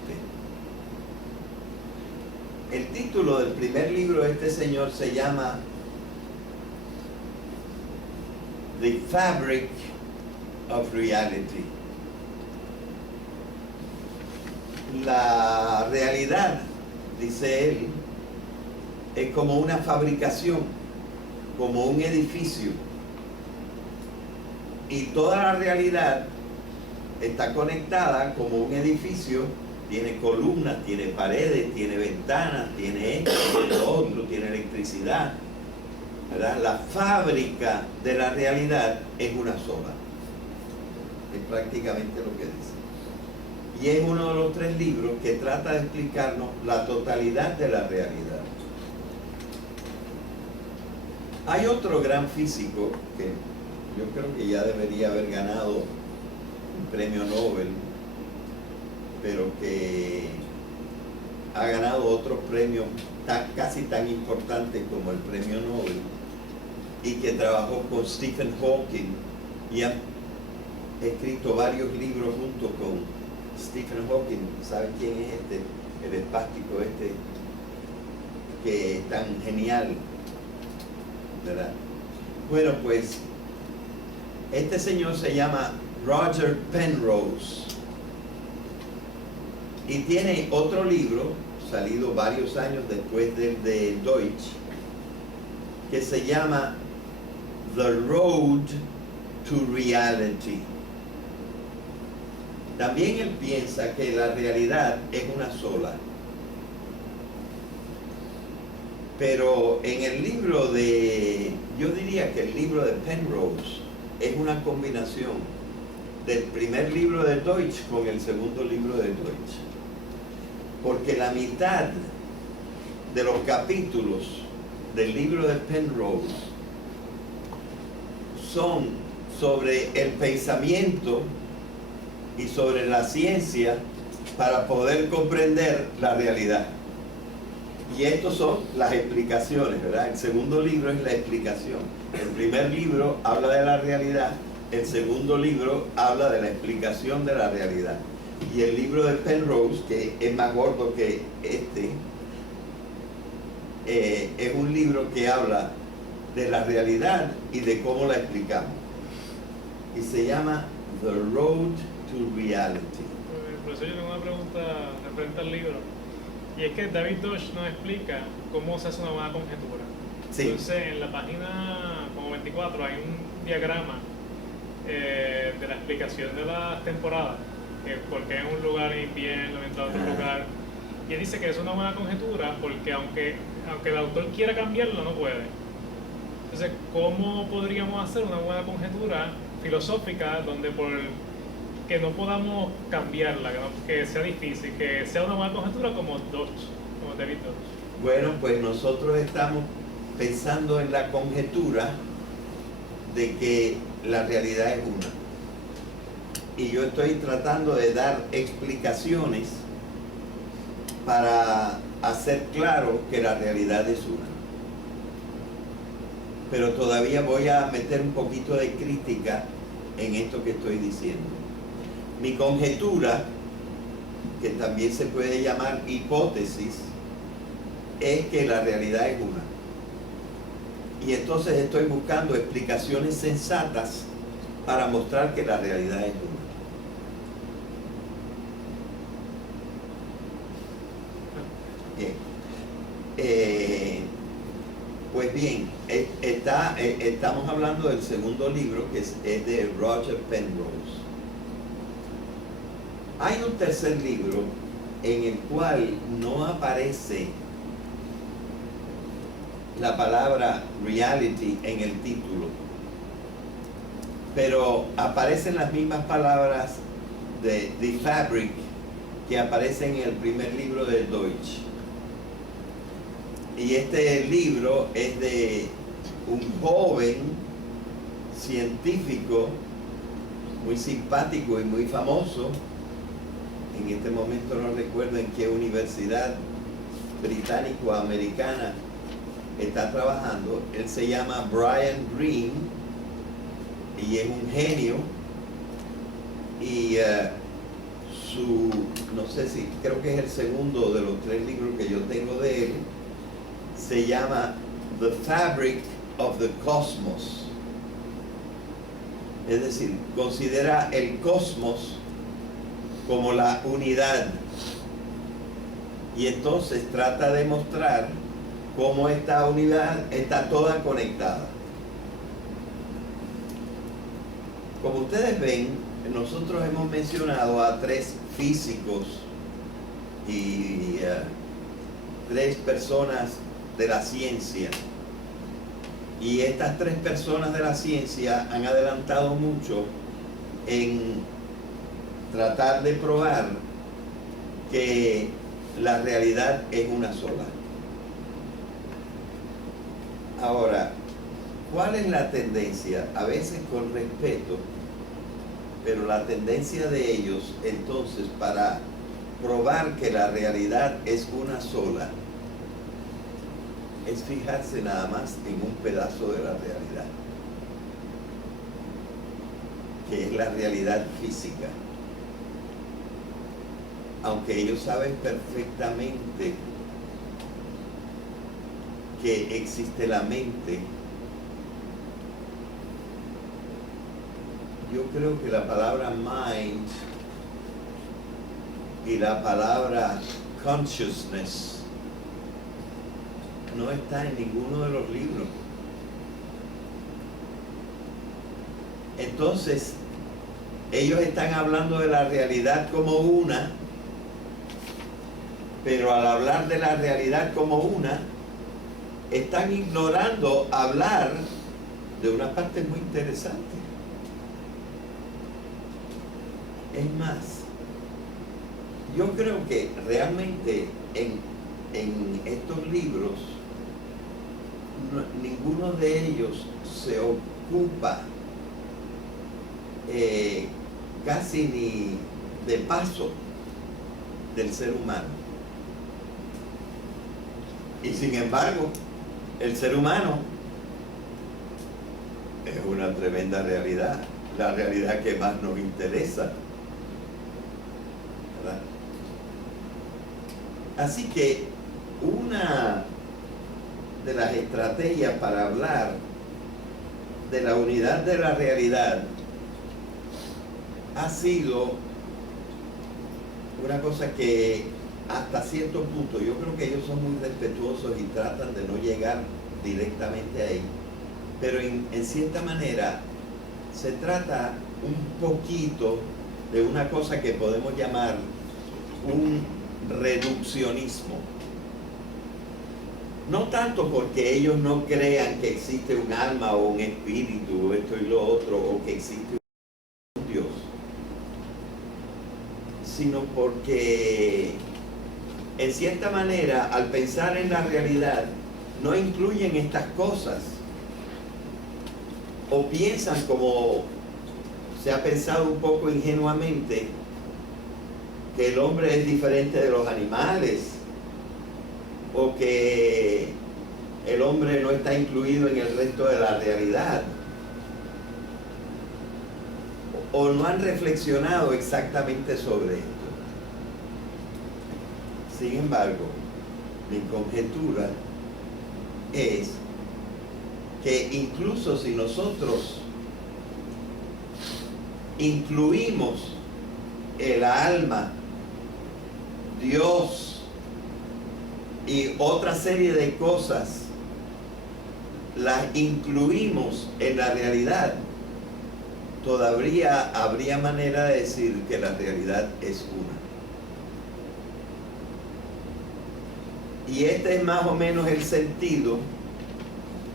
El título del primer libro de este señor se llama The Fabric of Reality. La realidad, dice él, es como una fabricación, como un edificio. Y toda la realidad está conectada como un edificio, tiene columnas, tiene paredes, tiene ventanas, tiene esto, tiene lo otro, tiene electricidad, ¿verdad? La fábrica de la realidad es una sola. Es prácticamente lo que dice. Y es uno de los 3 libros que trata de explicarnos la totalidad de la realidad. Hay otro gran físico que yo creo que ya debería haber ganado un premio Nobel, pero que ha ganado otros premios casi tan importantes como el premio Nobel, y que trabajó con Stephen Hawking y ha escrito varios libros junto con Stephen Hawking. ¿Saben quién es este? El espástico este, que es tan genial, ¿verdad? Bueno, pues Este señor se llama Roger Penrose y tiene otro libro, salido varios años después del de Deutsch, que se llama The Road to Reality. También él piensa que la realidad es una sola. Pero en el libro yo diría que el libro de Penrose es una combinación del primer libro de Deutsch con el segundo libro de Deutsch. Porque la mitad de los capítulos del libro de Penrose son sobre el pensamiento y sobre la ciencia para poder comprender la realidad. Y estos son las explicaciones, ¿verdad? El segundo libro es la explicación. El primer libro habla de la realidad, el segundo libro habla de la explicación de la realidad. Y el libro de Penrose, que es más gordo que este, es un libro que habla de la realidad y de cómo la explicamos. Y se llama The Road to Reality. Profesor, yo tengo una pregunta referente al libro. Y es que David Deutsch nos explica cómo se hace una buena conjetura. Sí. Entonces, en la página como 24 hay un diagrama de la explicación de las temporadas, que por qué en un lugar es invierno, en otro lugar. Y él dice que es una buena conjetura porque aunque el autor quiera cambiarlo, no puede. Entonces, ¿cómo podríamos hacer una buena conjetura filosófica donde que no podamos cambiarla, que sea difícil, que sea una buena conjetura como David Deutsch? Bueno, pues nosotros estamos pensando en la conjetura de que la realidad es una. Y yo estoy tratando de dar explicaciones para hacer claro que la realidad es una. Pero todavía voy a meter un poquito de crítica en esto que estoy diciendo. Mi conjetura, que también se puede llamar hipótesis, es que la realidad es una. Y entonces estoy buscando explicaciones sensatas para mostrar que la realidad es una. Bien. Pues bien, estamos hablando del segundo libro, que es de Roger Penrose. Hay un tercer libro en el cual no aparece la palabra reality en el título, pero aparecen las mismas palabras de The Fabric que aparecen en el primer libro de Deutsch. Y este libro es de un joven científico muy simpático y muy famoso. En este momento no recuerdo en qué universidad británico-americana está trabajando. Él se llama Brian Greene y es un genio. Y no sé si, creo que es el segundo de los 3 libros que yo tengo de él, se llama The Fabric of the Cosmos. Es decir, considera el cosmos como la unidad. Y entonces trata de mostrar cómo esta unidad está toda conectada. Como ustedes ven, nosotros hemos mencionado a 3 físicos y 3 personas de la ciencia. Y estas 3 personas de la ciencia han adelantado mucho en tratar de probar que la realidad es una sola. Ahora, ¿cuál es la tendencia? A veces con respeto, pero la tendencia de ellos entonces para probar que la realidad es una sola es fijarse nada más en un pedazo de la realidad, que es la realidad física. Aunque ellos saben perfectamente que existe la mente yo creo que la palabra mind y la palabra consciousness no está en ninguno de los libros. Entonces, ellos están hablando de la realidad como una, pero al hablar de la realidad como una, están ignorando hablar de una parte muy interesante. Es más, yo creo que realmente en estos libros ninguno de ellos se ocupa casi ni de paso del ser humano. Y sin embargo, el ser humano es una tremenda realidad, la realidad que más nos interesa, ¿verdad? Así que una de las estrategias para hablar de la unidad de la realidad ha sido una cosa que hasta cierto punto yo creo que ellos son muy respetuosos y tratan de no llegar directamente ahí, pero en cierta manera se trata un poquito de una cosa que podemos llamar un reduccionismo. No tanto porque ellos no crean que existe un alma o un espíritu o esto y lo otro, o que existe un Dios, sino porque en cierta manera al pensar en la realidad no incluyen estas cosas, o piensan, como se ha pensado un poco ingenuamente, que el hombre es diferente de los animales, o que el hombre no está incluido en el resto de la realidad, o no han reflexionado exactamente sobre esto. Sin embargo, mi conjetura es que incluso si nosotros incluimos el alma, Dios y otra serie de cosas, las incluimos en la realidad, todavía habría manera de decir que la realidad es una. Y este es más o menos el sentido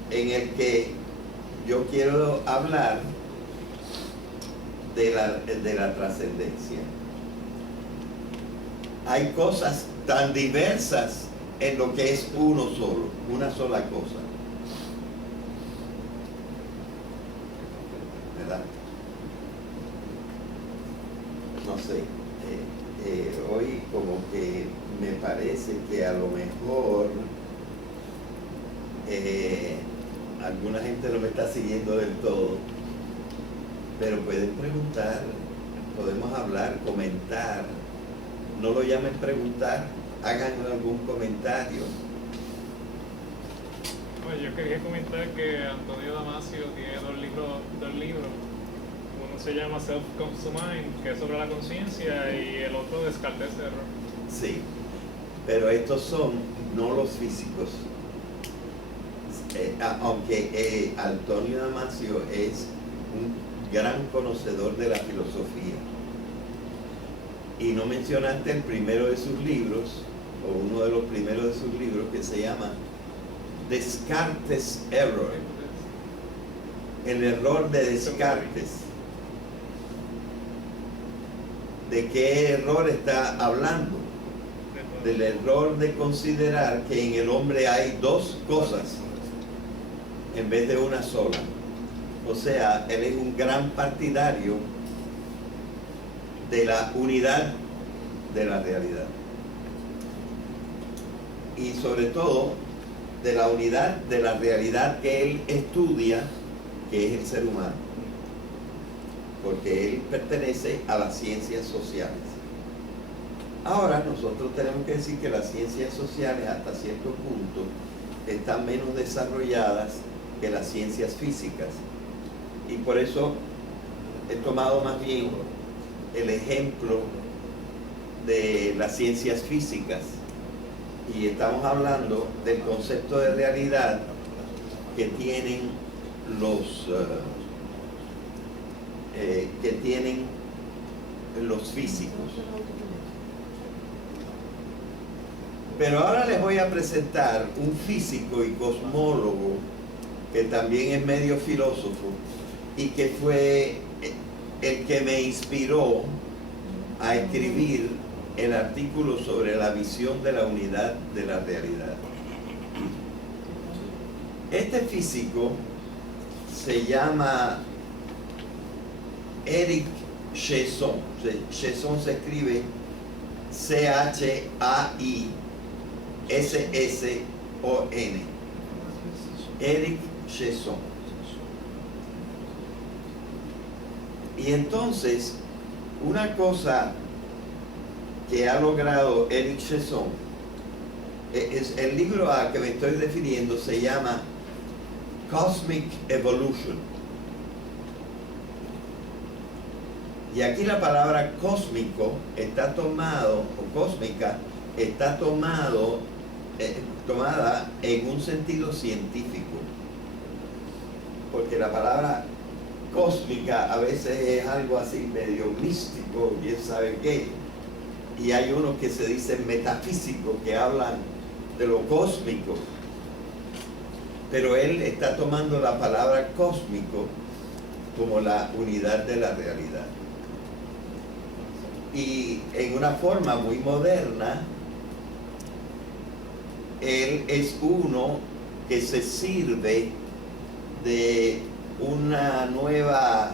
en el que yo quiero hablar de la trascendencia. Hay cosas tan diversas en lo que es uno solo, una sola cosa, ¿verdad? No sé, hoy como que me parece que a lo mejor alguna gente no me está siguiendo del todo, pero pueden preguntar, podemos hablar, comentar. No lo llamen preguntar, hagan algún comentario. Bueno, yo quería comentar que Antonio Damasio tiene dos libros. Uno se llama Self Comes to Mind, que es sobre la conciencia, y el otro Descartes Error. Sí, pero estos son no los físicos. Aunque Antonio Damasio es un gran conocedor de la filosofía. Y no mencionaste el primero de sus libros, o uno de los primeros de sus libros, que se llama Descartes Error, el error de Descartes. ¿De qué error está hablando? Del error de considerar que en el hombre hay dos cosas en vez de una sola. O sea, él es un gran partidario de la unidad de la realidad, y sobre todo de la unidad de la realidad que él estudia, que es el ser humano, porque él pertenece a las ciencias sociales. Ahora nosotros tenemos que decir que las ciencias sociales hasta cierto punto están menos desarrolladas que las ciencias físicas, y por eso he tomado más bien el ejemplo de las ciencias físicas y estamos hablando del concepto de realidad que tienen los físicos. Pero ahora les voy a presentar un físico y cosmólogo que también es medio filósofo y que fue el que me inspiró a escribir el artículo sobre la visión de la unidad de la realidad. Este físico se llama Eric Chaisson. Chaisson se escribe C-H-A-I-S-S-O-N. Eric Chaisson. Y entonces, una cosa que ha logrado Eric Chaisson, es el libro a que me estoy refiriendo se llama Cosmic Evolution. Y aquí la palabra cósmico está tomado, o cósmica, está tomada en un sentido científico. Porque la palabra cósmica a veces es algo así medio místico, quién sabe qué. Y hay unos que se dicen metafísicos, que hablan de lo cósmico. Pero él está tomando la palabra cósmico como la unidad de la realidad. Y en una forma muy moderna, él es uno que se sirve de una nueva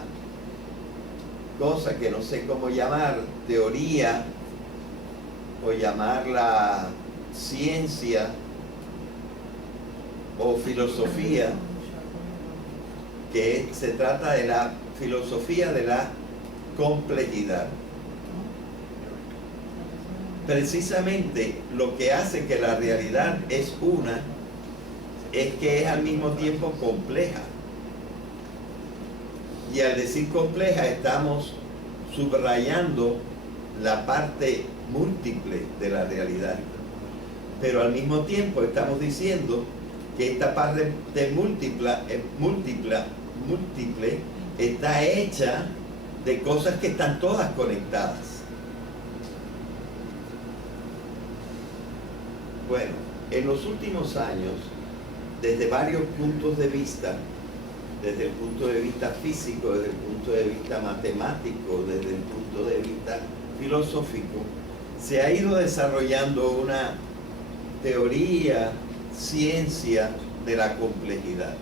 cosa que no sé cómo llamar, teoría, o llamarla ciencia o filosofía, que se trata de la filosofía de la complejidad. Precisamente lo que hace que la realidad es una es que es al mismo tiempo compleja. Y al decir compleja estamos subrayando la parte múltiple de la realidad. Pero al mismo tiempo estamos diciendo que esta parte de múltiple está hecha de cosas que están todas conectadas. Bueno, en los últimos años, desde varios puntos de vista, desde el punto de vista físico, desde el punto de vista matemático, desde el punto de vista filosófico, se ha ido desarrollando una teoría, ciencia de la complejidad.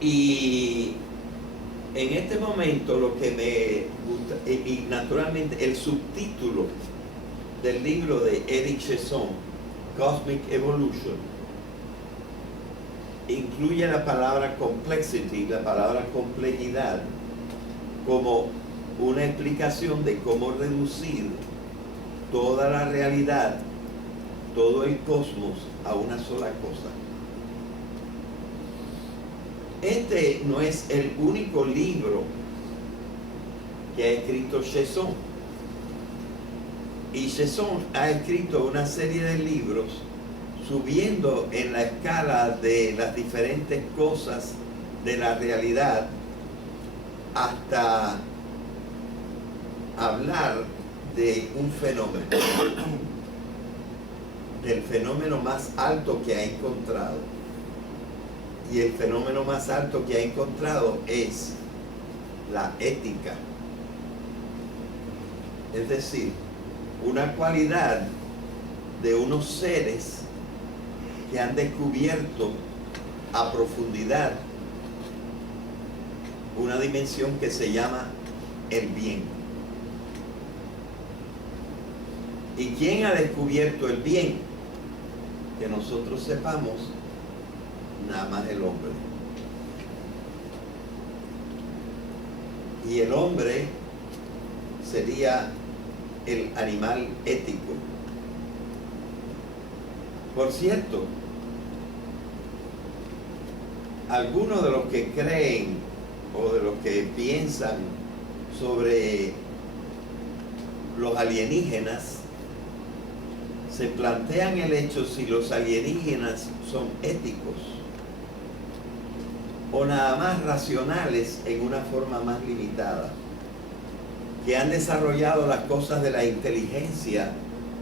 Y en este momento lo que me gusta, y naturalmente el subtítulo del libro de Eric Chaisson, Cosmic Evolution, incluye la palabra complexity, la palabra complejidad, como una explicación de cómo reducir toda la realidad, todo el cosmos, a una sola cosa. Este no es el único libro que ha escrito Chaisson. Y Chaisson ha escrito una serie de libros subiendo en la escala de las diferentes cosas de la realidad hasta hablar de un fenómeno, del fenómeno más alto que ha encontrado. Y el fenómeno más alto que ha encontrado es la ética. Es decir, una cualidad de unos seres que han descubierto a profundidad una dimensión que se llama el bien. ¿Y quién ha descubierto el bien? Que nosotros sepamos, nada más el hombre. Y el hombre sería el animal ético. Por cierto, algunos de los que creen o de los que piensan sobre los alienígenas se plantean el hecho si los alienígenas son éticos o nada más racionales en una forma más limitada, que han desarrollado las cosas de la inteligencia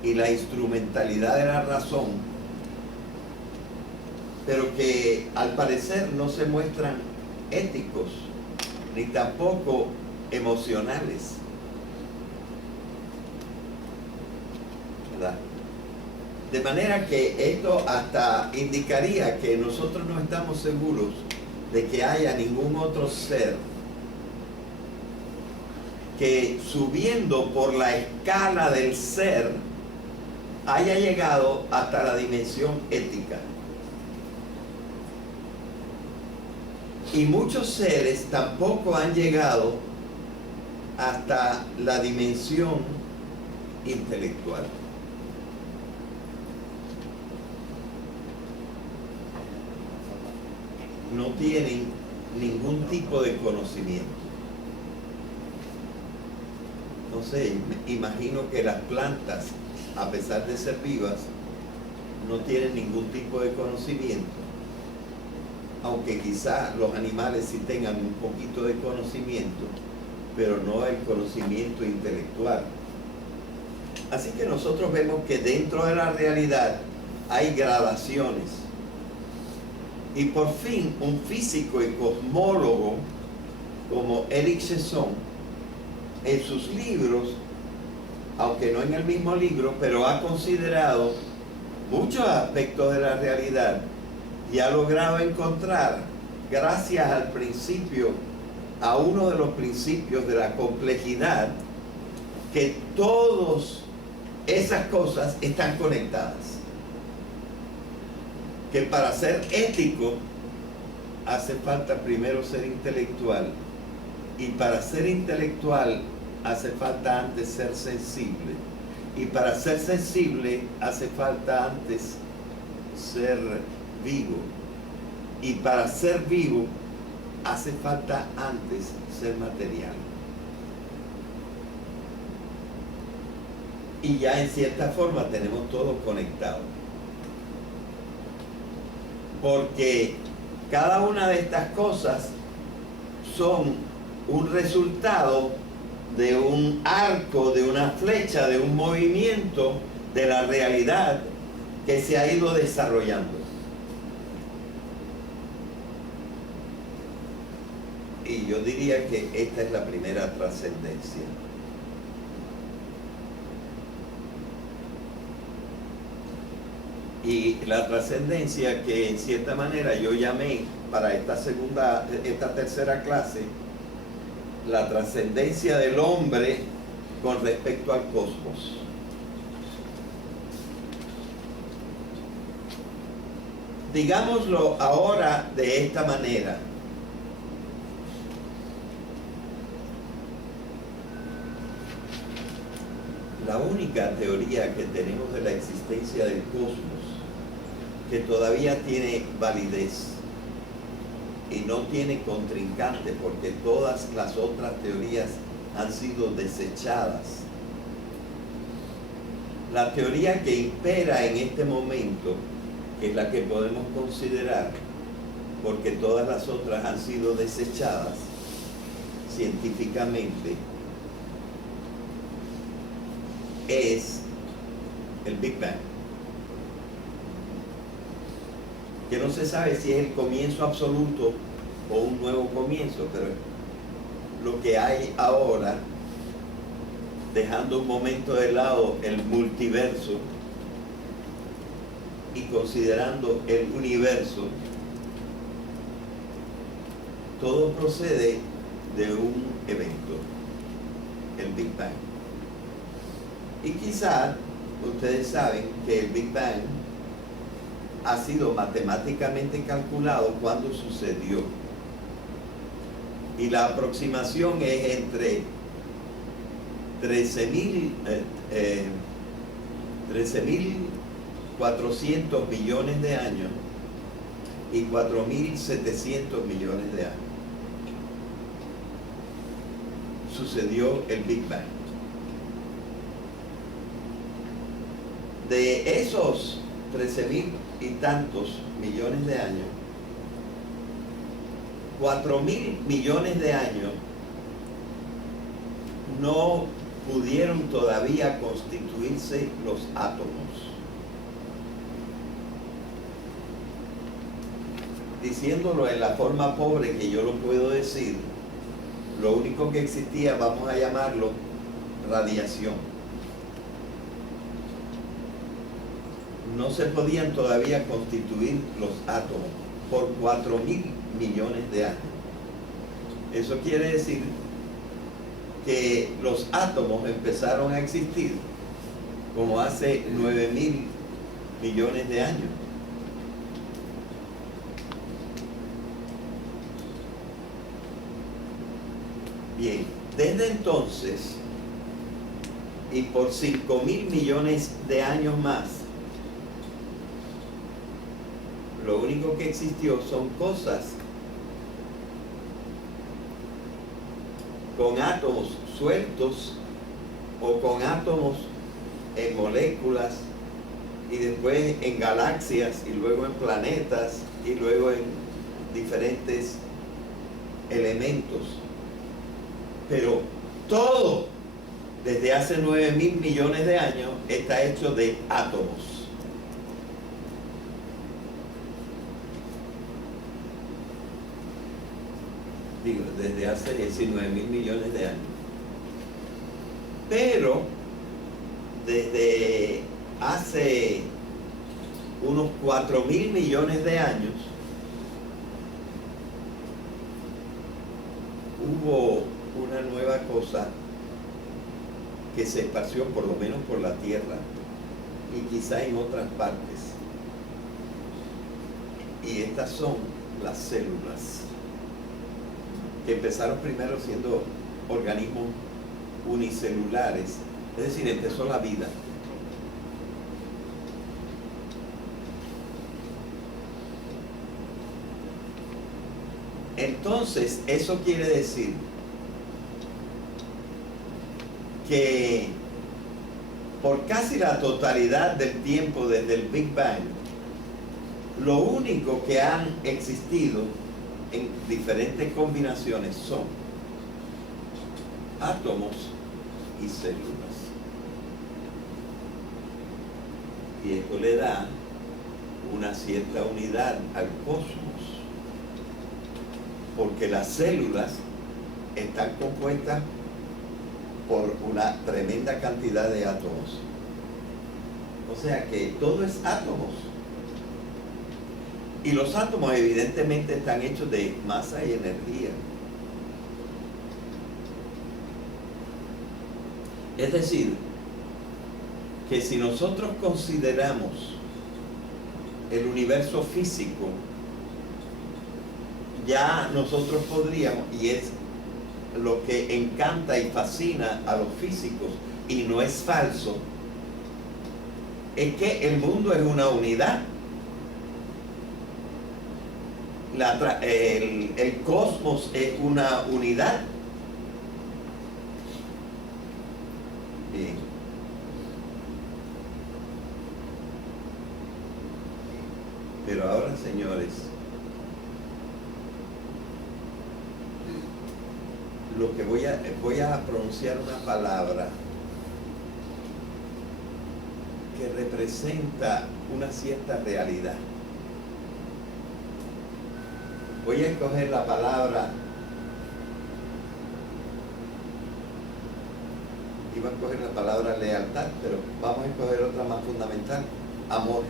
y la instrumentalidad de la razón, pero que al parecer no se muestran éticos ni tampoco emocionales, ¿verdad? De manera que esto hasta indicaría que nosotros no estamos seguros de que haya ningún otro ser que, subiendo por la escala del ser, haya llegado hasta la dimensión ética. Y muchos seres tampoco han llegado hasta la dimensión intelectual. No tienen ningún tipo de conocimiento. No sé, imagino que las plantas, a pesar de ser vivas, no tienen ningún tipo de conocimiento, aunque quizá los animales sí tengan un poquito de conocimiento, pero no el conocimiento intelectual. Así que nosotros vemos que dentro de la realidad hay gradaciones. Y por fin un físico y cosmólogo como Eric Chesson, en sus libros, aunque no en el mismo libro, pero ha considerado muchos aspectos de la realidad y ha logrado encontrar, gracias al principio, a uno de los principios de la complejidad, que todas esas cosas están conectadas. Que para ser ético hace falta primero ser intelectual, y para ser intelectual hace falta antes ser sensible, y para ser sensible hace falta antes ser vivo, y para ser vivo hace falta antes ser material. Y ya en cierta forma tenemos todo conectado, porque cada una de estas cosas son un resultado de un arco, de una flecha, de un movimiento de la realidad que se ha ido desarrollando. Y yo diría que esta es la primera trascendencia. Y la trascendencia que en cierta manera yo llamé para esta tercera clase, la trascendencia del hombre con respecto al cosmos. Digámoslo ahora de esta manera. La única teoría que tenemos de la existencia del cosmos que todavía tiene validez y no tiene contrincante, porque todas las otras teorías han sido desechadas. La teoría que impera en este momento, que es la que podemos considerar, porque todas las otras han sido desechadas científicamente, es el Big Bang, que no se sabe si es el comienzo absoluto o un nuevo comienzo, pero lo que hay ahora, dejando un momento de lado el multiverso y considerando el universo, todo procede de un evento, el Big Bang. Y quizás ustedes saben que el Big Bang ha sido matemáticamente calculado cuando sucedió. Y la aproximación es entre 13.400 millones de años y 4.700 millones de años sucedió el Big Bang. De esos 13.000 y tantos millones de años, 4.000 millones de años no pudieron todavía constituirse los átomos. Diciéndolo en la forma pobre que yo lo puedo decir, lo único que existía, vamos a llamarlo radiación. No se podían todavía constituir los átomos por 4.000 millones de años. Eso quiere decir que los átomos empezaron a existir como hace 9.000 millones de años. Bien, desde entonces y por 5.000 millones de años más, lo único que existió son cosas con átomos sueltos o con átomos en moléculas y después en galaxias y luego en planetas y luego en diferentes elementos. Pero todo desde hace 9.000 millones de años está hecho de átomos. Digo, desde hace 19.000 millones de años. Pero desde hace unos 4.000 millones de años hubo una nueva cosa que se esparció por lo menos por la Tierra y quizá en otras partes. Y estas son las células, que empezaron primero siendo organismos unicelulares, es decir, empezó la vida. Entonces, eso quiere decir que por casi la totalidad del tiempo desde el Big Bang, lo único que han existido en diferentes combinaciones son átomos y células. Y esto le da una cierta unidad al cosmos, porque las células están compuestas por una tremenda cantidad de átomos. O sea que todo es átomos. Y los átomos evidentemente están hechos de masa y energía. Es decir, que si nosotros consideramos el universo físico, ya nosotros podríamos, y es lo que encanta y fascina a los físicos, y no es falso, es que el mundo es una unidad. El cosmos es una unidad. Bien. Pero ahora, señores, lo que voy a pronunciar una palabra que representa una cierta realidad. Voy a escoger la palabra, iba a escoger la palabra lealtad, pero vamos a escoger otra más fundamental: amor.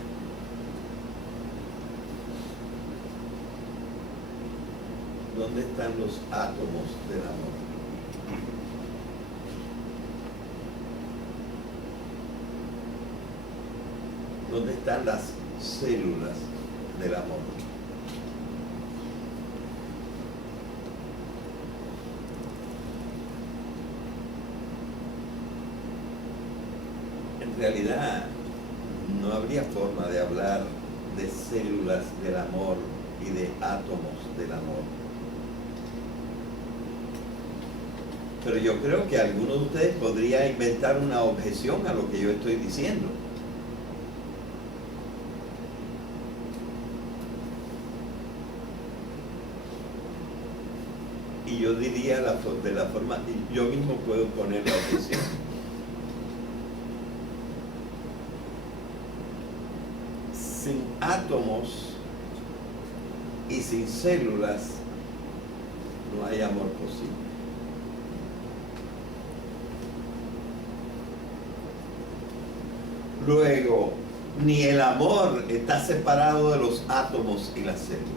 ¿Dónde están los átomos del amor? ¿Dónde están las células del amor? En realidad, no habría forma de hablar de células del amor y de átomos del amor. Pero yo creo que alguno de ustedes podría inventar una objeción a lo que yo estoy diciendo. Y yo diría de la forma, yo mismo puedo poner la objeción. Sin átomos y sin células no hay amor posible. Luego, ni el amor está separado de los átomos y las células.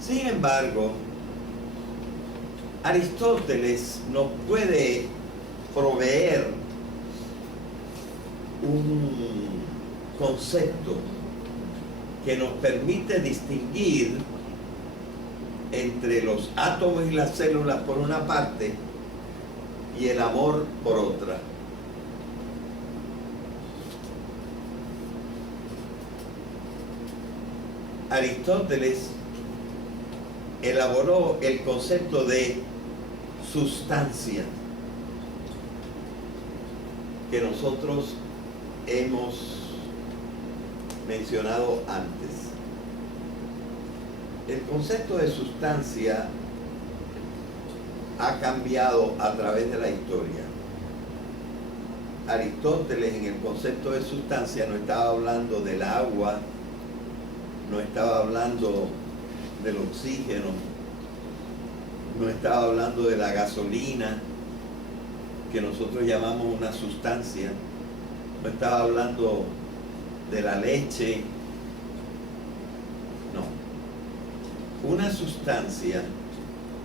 Sin embargo, Aristóteles nos puede proveer un concepto que nos permite distinguir entre los átomos y las células por una parte y el amor por otra. Aristóteles elaboró el concepto de sustancia que nosotros hemos mencionado antes. El concepto de sustancia ha cambiado a través de la historia. Aristóteles en el concepto de sustancia no estaba hablando del agua, no estaba hablando del oxígeno, no estaba hablando de la gasolina, que nosotros llamamos una sustancia, no estaba hablando de la leche, no. Una sustancia,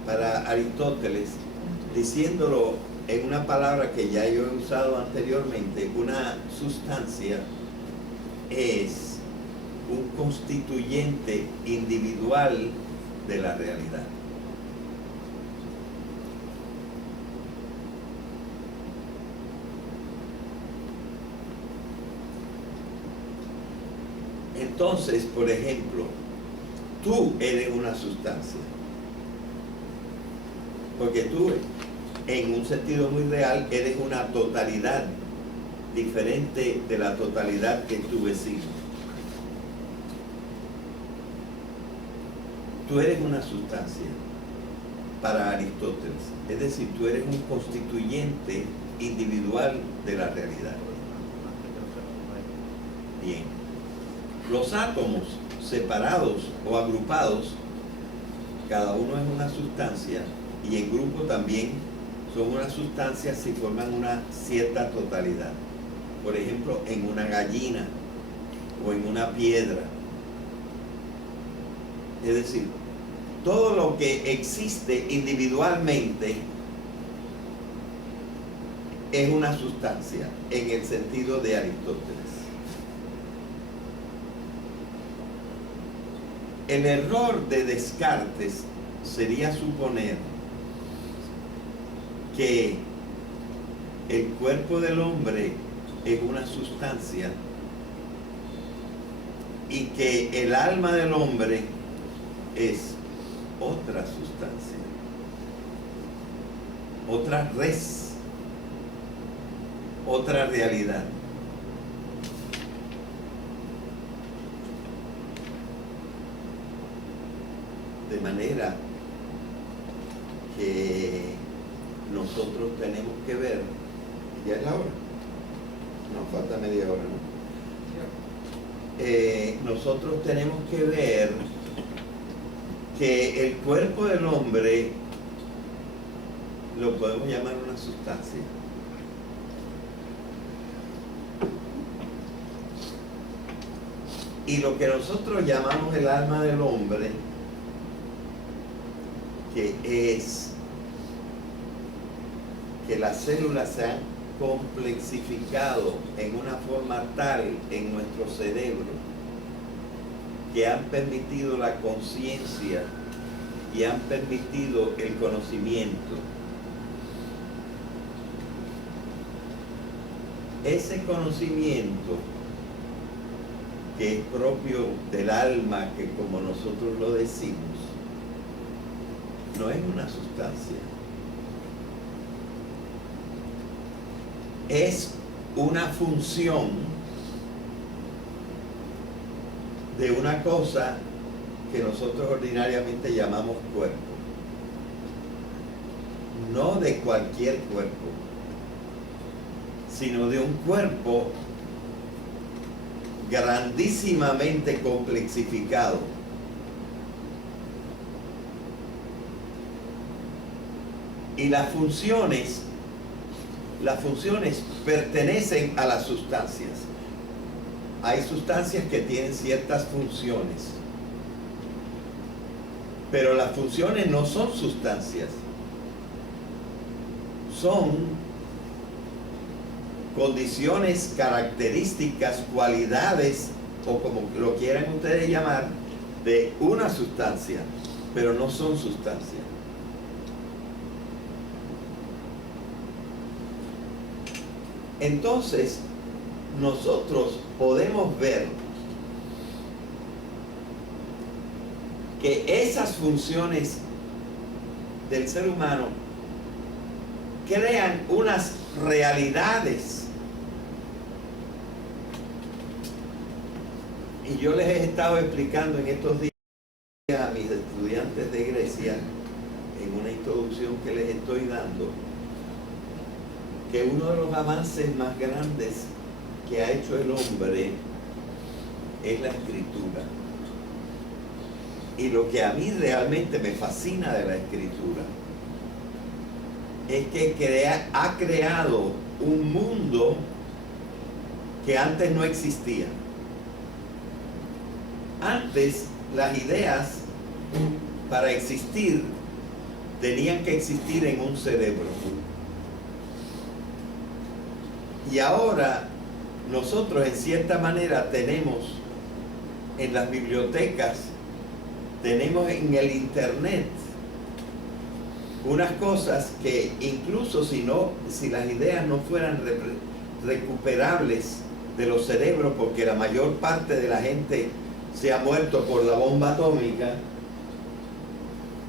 para Aristóteles, diciéndolo en una palabra que ya yo he usado anteriormente, una sustancia es un constituyente individual de la realidad. Entonces, por ejemplo, tú eres una sustancia, porque tú, en un sentido muy real, eres una totalidad diferente de la totalidad que es tu vecino. Tú eres una sustancia para Aristóteles, es decir, tú eres un constituyente individual de la realidad. Bien. Los átomos separados o agrupados, cada uno es una sustancia y en grupo también son una sustancia si forman una cierta totalidad. Por ejemplo, en una gallina o en una piedra. Es decir, todo lo que existe individualmente es una sustancia en el sentido de Aristóteles. El error de Descartes sería suponer que el cuerpo del hombre es una sustancia y que el alma del hombre es otra sustancia, otra res, otra realidad. De manera que nosotros tenemos que ver, ya es la hora, nos falta media hora, ¿no? Nosotros tenemos que ver que el cuerpo del hombre lo podemos llamar una sustancia. Y lo que nosotros llamamos el alma del hombre, que es que las células se han complexificado en una forma tal en nuestro cerebro que han permitido la conciencia y han permitido el conocimiento. ese conocimiento que es propio del alma, que como nosotros lo decimos, no es una sustancia. Es una función de una cosa que nosotros ordinariamente llamamos cuerpo. No de cualquier cuerpo, sino de un cuerpo grandísimamente complexificado. Y las funciones pertenecen a las sustancias. Hay sustancias que tienen ciertas funciones, pero las funciones no son sustancias, son condiciones, características, cualidades, o como lo quieran ustedes llamar, de una sustancia, pero no son sustancias. Entonces, nosotros podemos ver que esas funciones del ser humano crean unas realidades. Y yo les he estado explicando en estos días a mis estudiantes de Grecia, en una introducción que les estoy dando, que uno de los avances más grandes que ha hecho el hombre es la escritura. Y lo que a mí realmente me fascina de la escritura es que ha creado un mundo que antes no existía. Antes las ideas, para existir, tenían que existir en un cerebro. Y ahora nosotros en cierta manera tenemos en las bibliotecas, tenemos en el internet unas cosas que incluso si las ideas no fueran recuperables de los cerebros, porque la mayor parte de la gente se ha muerto por la bomba atómica,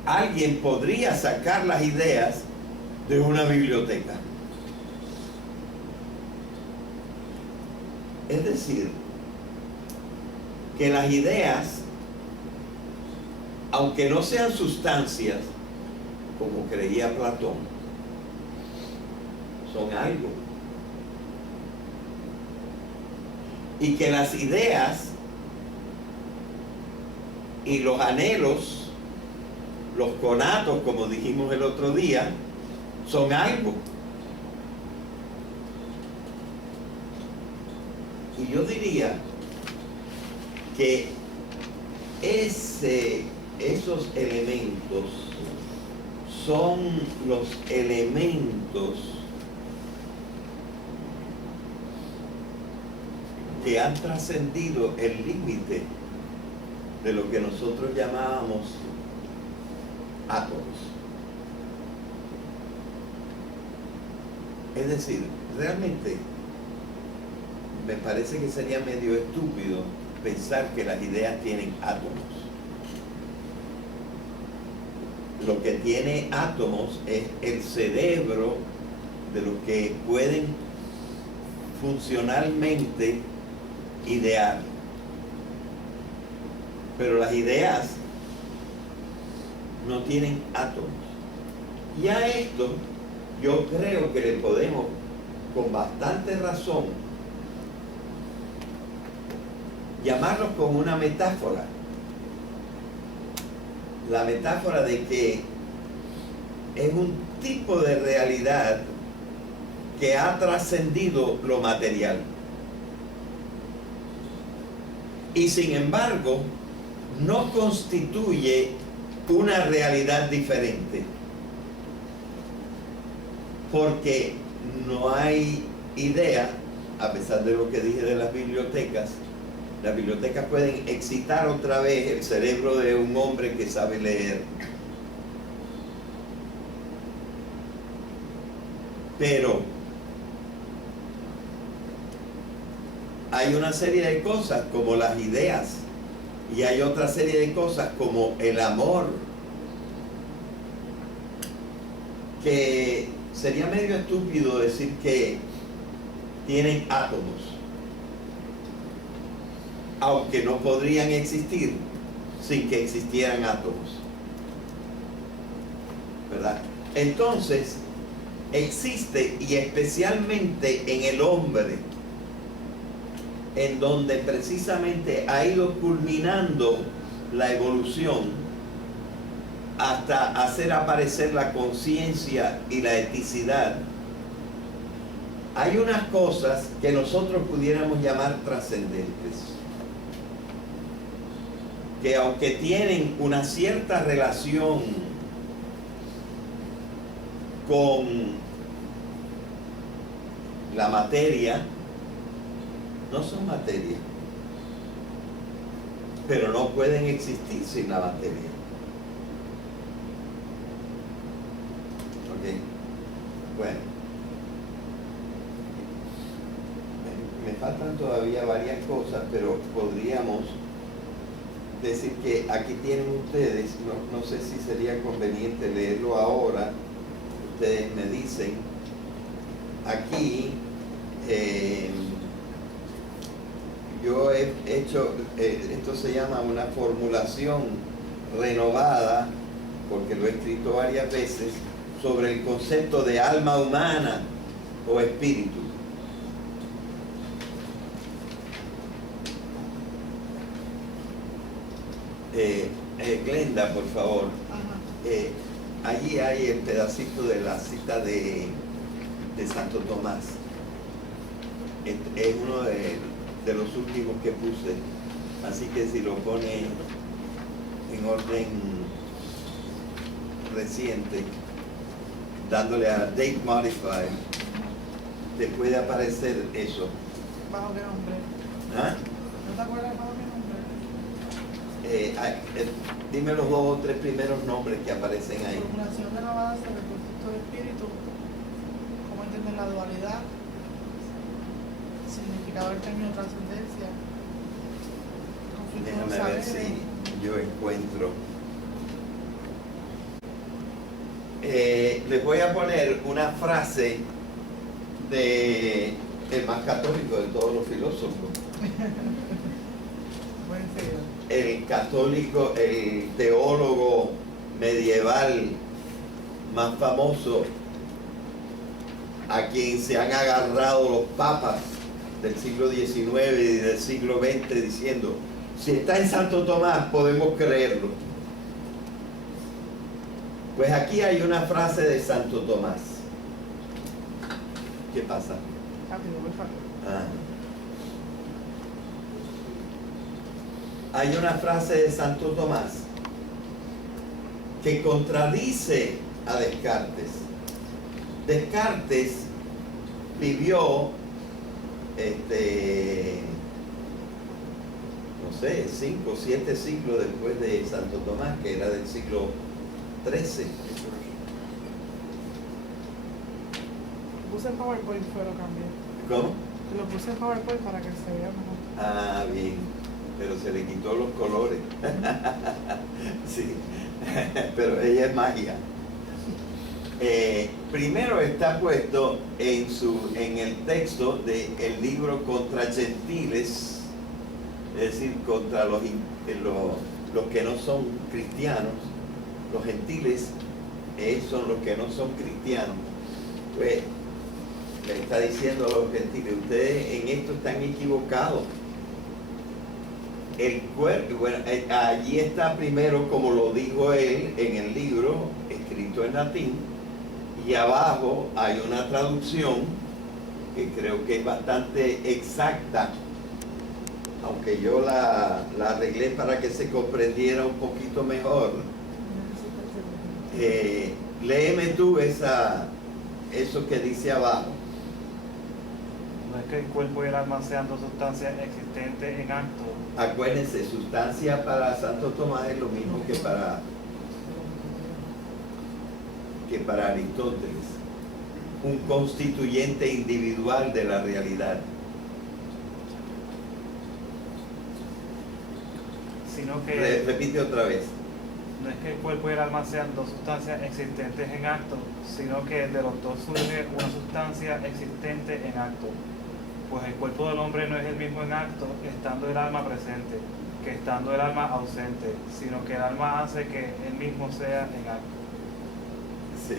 alguien podría sacar las ideas de una biblioteca. Es decir, que las ideas, aunque no sean sustancias, como creía Platón, son algo. Y que las ideas y los anhelos, los conatos, como dijimos el otro día, son algo. Y yo diría que esos elementos son los elementos que han trascendido el límite de lo que nosotros llamábamos átomos. Es decir, realmente me parece que sería medio estúpido pensar que las ideas tienen átomos. Lo que tiene átomos es el cerebro de los que pueden funcionalmente idear. Pero las ideas no tienen átomos. Y a esto yo creo que le podemos, con bastante razón, llamarlos como una metáfora. La metáfora de que es un tipo de realidad que ha trascendido lo material. Y sin embargo, no constituye una realidad diferente. Porque no hay idea, a pesar de lo que dije de las bibliotecas pueden excitar otra vez el cerebro de un hombre que sabe leer. Pero hay una serie de cosas como las ideas y hay otra serie de cosas como el amor, que sería medio estúpido decir que tienen átomos, aunque no podrían existir sin que existieran átomos, ¿verdad? Entonces, existe, y especialmente en el hombre, en donde precisamente ha ido culminando la evolución hasta hacer aparecer la conciencia y la eticidad, hay unas cosas que nosotros pudiéramos llamar trascendentes, que aunque tienen una cierta relación con la materia, no son materia, pero no pueden existir sin la materia. ¿Ok? Bueno, me faltan todavía varias cosas, pero podríamos decir que aquí tienen ustedes, no sé si sería conveniente leerlo ahora, ustedes me dicen, aquí yo he hecho, esto se llama una formulación renovada, porque lo he escrito varias veces, sobre el concepto de alma humana o espíritu. Glenda, por favor. Allí hay el pedacito de la cita de Santo Tomás. Es uno de los últimos que puse, así que si lo pone en orden reciente, dándole a Date Modify, te puede aparecer eso. ¿Bajo qué nombre? ¿Ah? ¿No te acuerdas bajo qué nombre? Dime los 2 o 3 primeros nombres que aparecen ahí. Formulación renovada sobre el concepto de espíritu, cómo entender la dualidad, significado del término trascendencia, conflicto de Déjame ver saberes. si yo encuentro. Les voy a poner una frase de el más católico de todos los filósofos. Buen seguidor. El católico, el teólogo medieval más famoso, a quien se han agarrado los papas del siglo XIX y del siglo XX diciendo, si está en Santo Tomás podemos creerlo. Pues aquí hay una frase de Santo Tomás. ¿Qué pasa? Rápido, muy rápido. Hay una frase de Santo Tomás que contradice a Descartes. Descartes vivió, no sé, 5 o 7 siglos después de Santo Tomás, que era del siglo XIII. Puse en PowerPoint, pero cambié. ¿Cómo? Lo puse en PowerPoint para que se vea mejor. Ah, bien, pero se le quitó los colores. Sí, pero ella es magia. Primero está puesto en el texto del libro Contra Gentiles, es decir, contra los que no son cristianos. Los gentiles son los que no son cristianos. Pues le está diciendo a los gentiles, ustedes en esto están equivocados. El cuerpo, bueno, allí está primero, como lo dijo él en el libro, escrito en latín, y abajo hay una traducción que creo que es bastante exacta, aunque yo la arreglé para que se comprendiera un poquito mejor. Léeme tú eso que dice abajo. No es que el cuerpo y el alma sean dos sustancias existentes en acto. Acuérdense, sustancia para Santo Tomás es lo mismo que para Aristóteles. Un constituyente individual de la realidad. sino que Repite otra vez. no es que el cuerpo y el alma sean dos sustancias existentes en acto, sino que de los dos surge una sustancia existente en acto. Pues el cuerpo del hombre no es el mismo en acto, estando el alma presente, que estando el alma ausente, sino que el alma hace que él mismo sea en acto. Sí.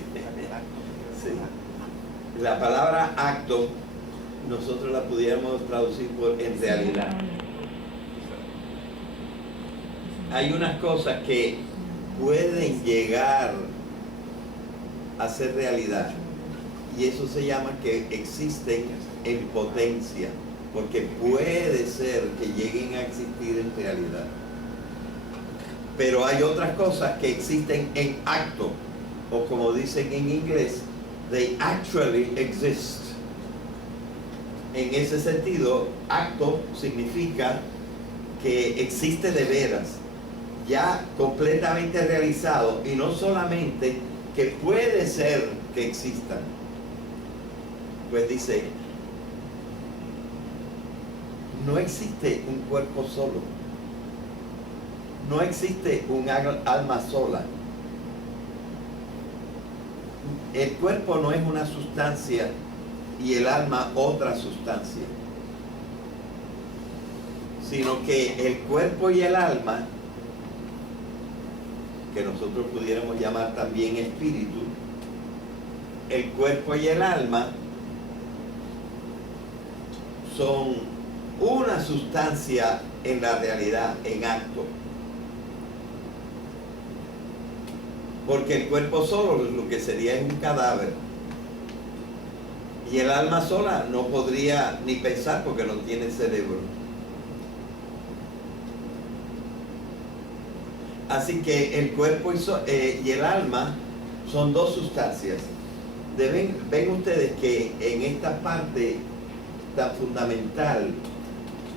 Sí. La palabra acto, nosotros la pudiéramos traducir por en realidad. Hay unas cosas que pueden llegar a ser realidad, y eso se llama que existen en potencia, porque puede ser que lleguen a existir en realidad. Pero hay otras cosas que existen en acto, o como dicen en inglés, they actually exist. En ese sentido, acto significa que existe de veras, ya completamente realizado, y no solamente que puede ser que existan. Pues dice, no existe un cuerpo solo, no existe un alma sola. El cuerpo no es una sustancia y el alma otra sustancia, sino que el cuerpo y el alma, que nosotros pudiéramos llamar también espíritu, el cuerpo y el alma son una sustancia en la realidad, en acto. Porque el cuerpo solo lo que sería es un cadáver. Y el alma sola no podría ni pensar porque no tiene cerebro. Así que el cuerpo y el alma son dos sustancias. Ven ustedes que en esta parte tan fundamental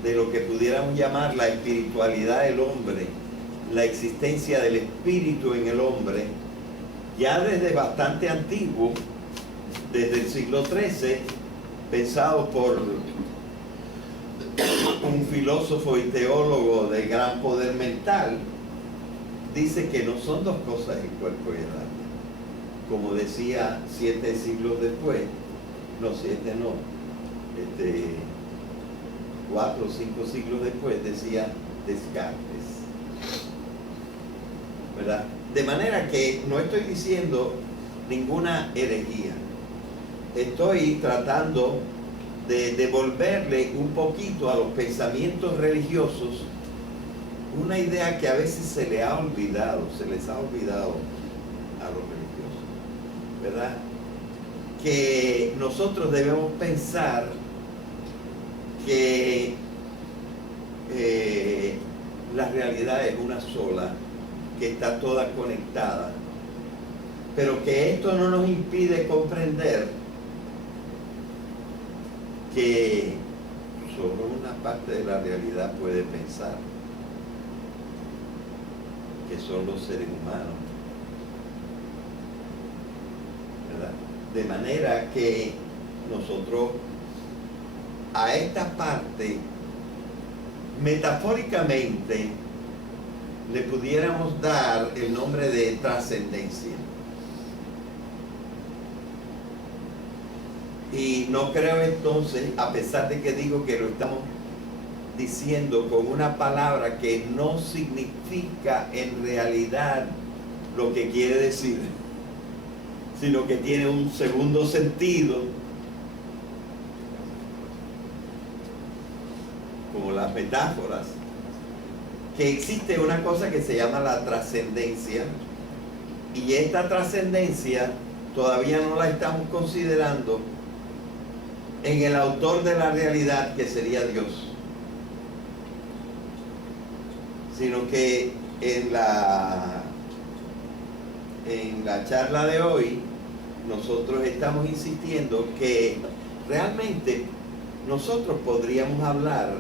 de lo que pudiéramos llamar la espiritualidad del hombre, la existencia del espíritu en el hombre, ya desde bastante antiguo, desde el siglo XIII, pensado por un filósofo y teólogo de gran poder mental, dice que no son dos cosas el cuerpo y el alma. Como decía 7 siglos después, no 7 no, 4 o 5 siglos después decía Descartes, ¿verdad? De manera que no estoy diciendo ninguna herejía, estoy tratando de devolverle un poquito a los pensamientos religiosos una idea que a veces se les ha olvidado a los religiosos, ¿verdad? Que nosotros debemos pensar que la realidad es una sola, que está toda conectada, pero que esto no nos impide comprender que solo una parte de la realidad puede pensar, que son los seres humanos, ¿verdad? De manera que nosotros a esta parte, metafóricamente, le pudiéramos dar el nombre de trascendencia. Y no creo entonces, a pesar de que digo que lo estamos diciendo con una palabra que no significa en realidad lo que quiere decir, sino que tiene un segundo sentido, como las metáforas, que existe una cosa que se llama la trascendencia, y esta trascendencia todavía no la estamos considerando en el autor de la realidad, que sería Dios, sino que en la charla de hoy nosotros estamos insistiendo que realmente nosotros podríamos hablar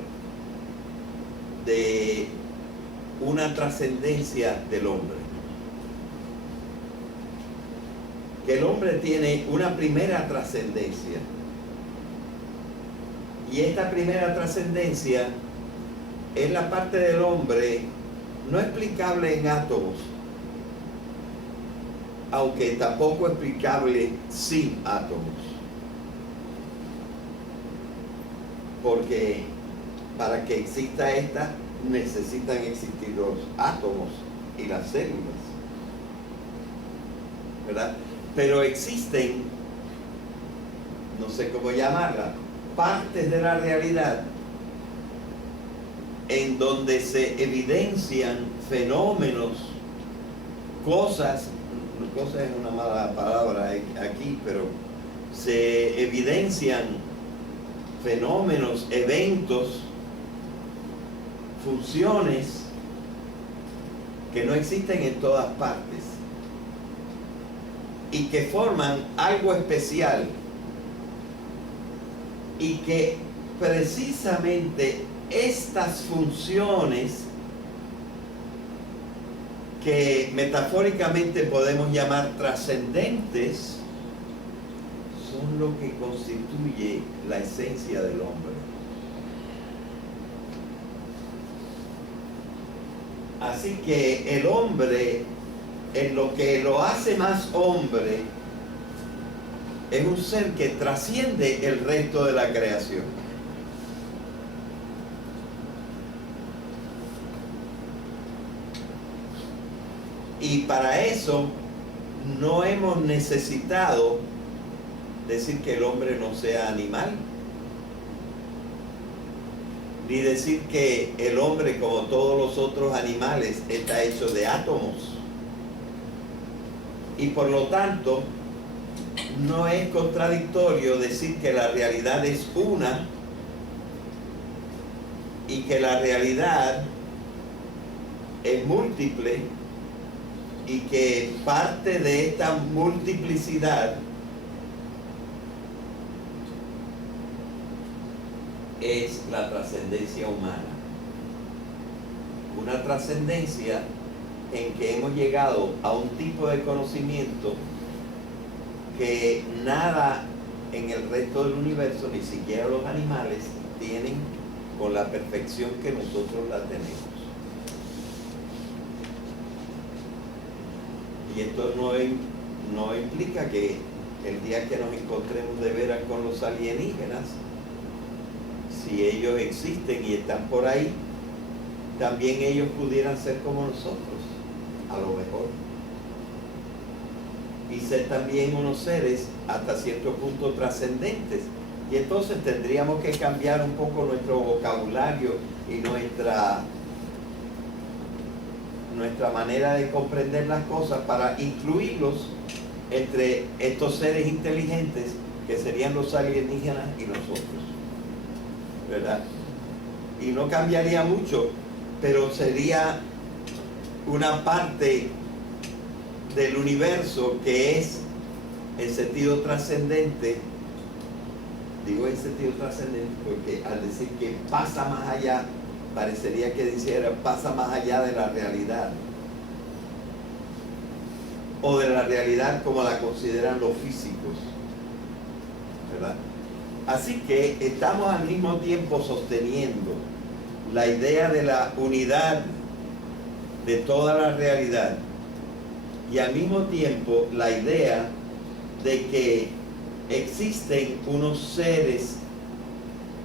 de una trascendencia del hombre, que el hombre tiene una primera trascendencia, y esta primera trascendencia es la parte del hombre no explicable en átomos, aunque tampoco explicable sin átomos. Porque para que exista esta, necesitan existir los átomos y las células, ¿verdad? Pero existen, no sé cómo llamarla, partes de la realidad en donde se evidencian fenómenos, cosas es una mala palabra aquí, pero se evidencian fenómenos, eventos, funciones que no existen en todas partes y que forman algo especial, y que precisamente estas funciones, que metafóricamente podemos llamar trascendentes, son lo que constituye la esencia del hombre. Así que el hombre, en lo que lo hace más hombre, es un ser que trasciende el resto de la creación. Y para eso no hemos necesitado decir que el hombre no sea animal, ni decir que el hombre, como todos los otros animales, está hecho de átomos. Y por lo tanto, no es contradictorio decir que la realidad es una y que la realidad es múltiple, y que parte de esta multiplicidad es la trascendencia humana. Una trascendencia en que hemos llegado a un tipo de conocimiento que nada en el resto del universo, ni siquiera los animales, tienen con la perfección que nosotros la tenemos. Y esto no implica que el día que nos encontremos de veras con los alienígenas, si ellos existen y están por ahí, también ellos pudieran ser como nosotros, a lo mejor. Y ser también unos seres hasta cierto punto trascendentes. Y entonces tendríamos que cambiar un poco nuestro vocabulario y nuestra manera de comprender las cosas para incluirlos entre estos seres inteligentes que serían los alienígenas y nosotros, ¿verdad? Y no cambiaría mucho, pero sería una parte del universo que es el sentido trascendente. Digo en sentido trascendente porque al decir que pasa más allá, parecería que dijera pasa más allá de la realidad, o de la realidad como la consideran los físicos, ¿verdad? Así que estamos al mismo tiempo sosteniendo la idea de la unidad de toda la realidad y al mismo tiempo la idea de que existen unos seres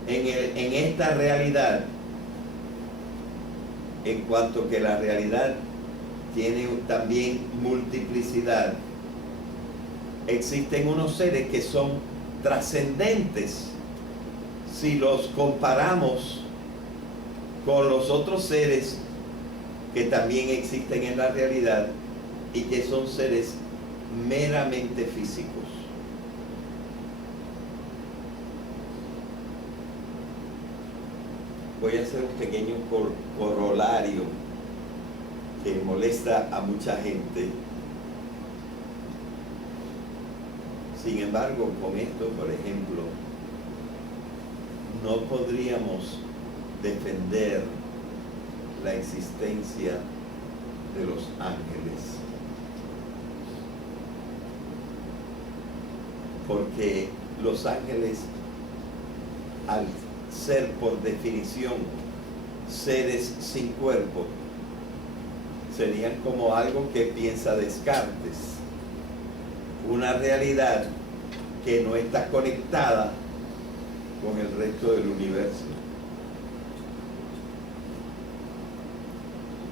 en esta realidad, en cuanto que la realidad tiene también multiplicidad. Existen unos seres que son trascendentes si los comparamos con los otros seres que también existen en la realidad y que son seres meramente físicos. Voy a hacer un pequeño corolario que molesta a mucha gente. Sin embargo, con esto, por ejemplo, no podríamos defender la existencia de los ángeles, porque los ángeles, al ser por definición seres sin cuerpo, serían como algo que piensa Descartes, una realidad que no está conectada con el resto del universo.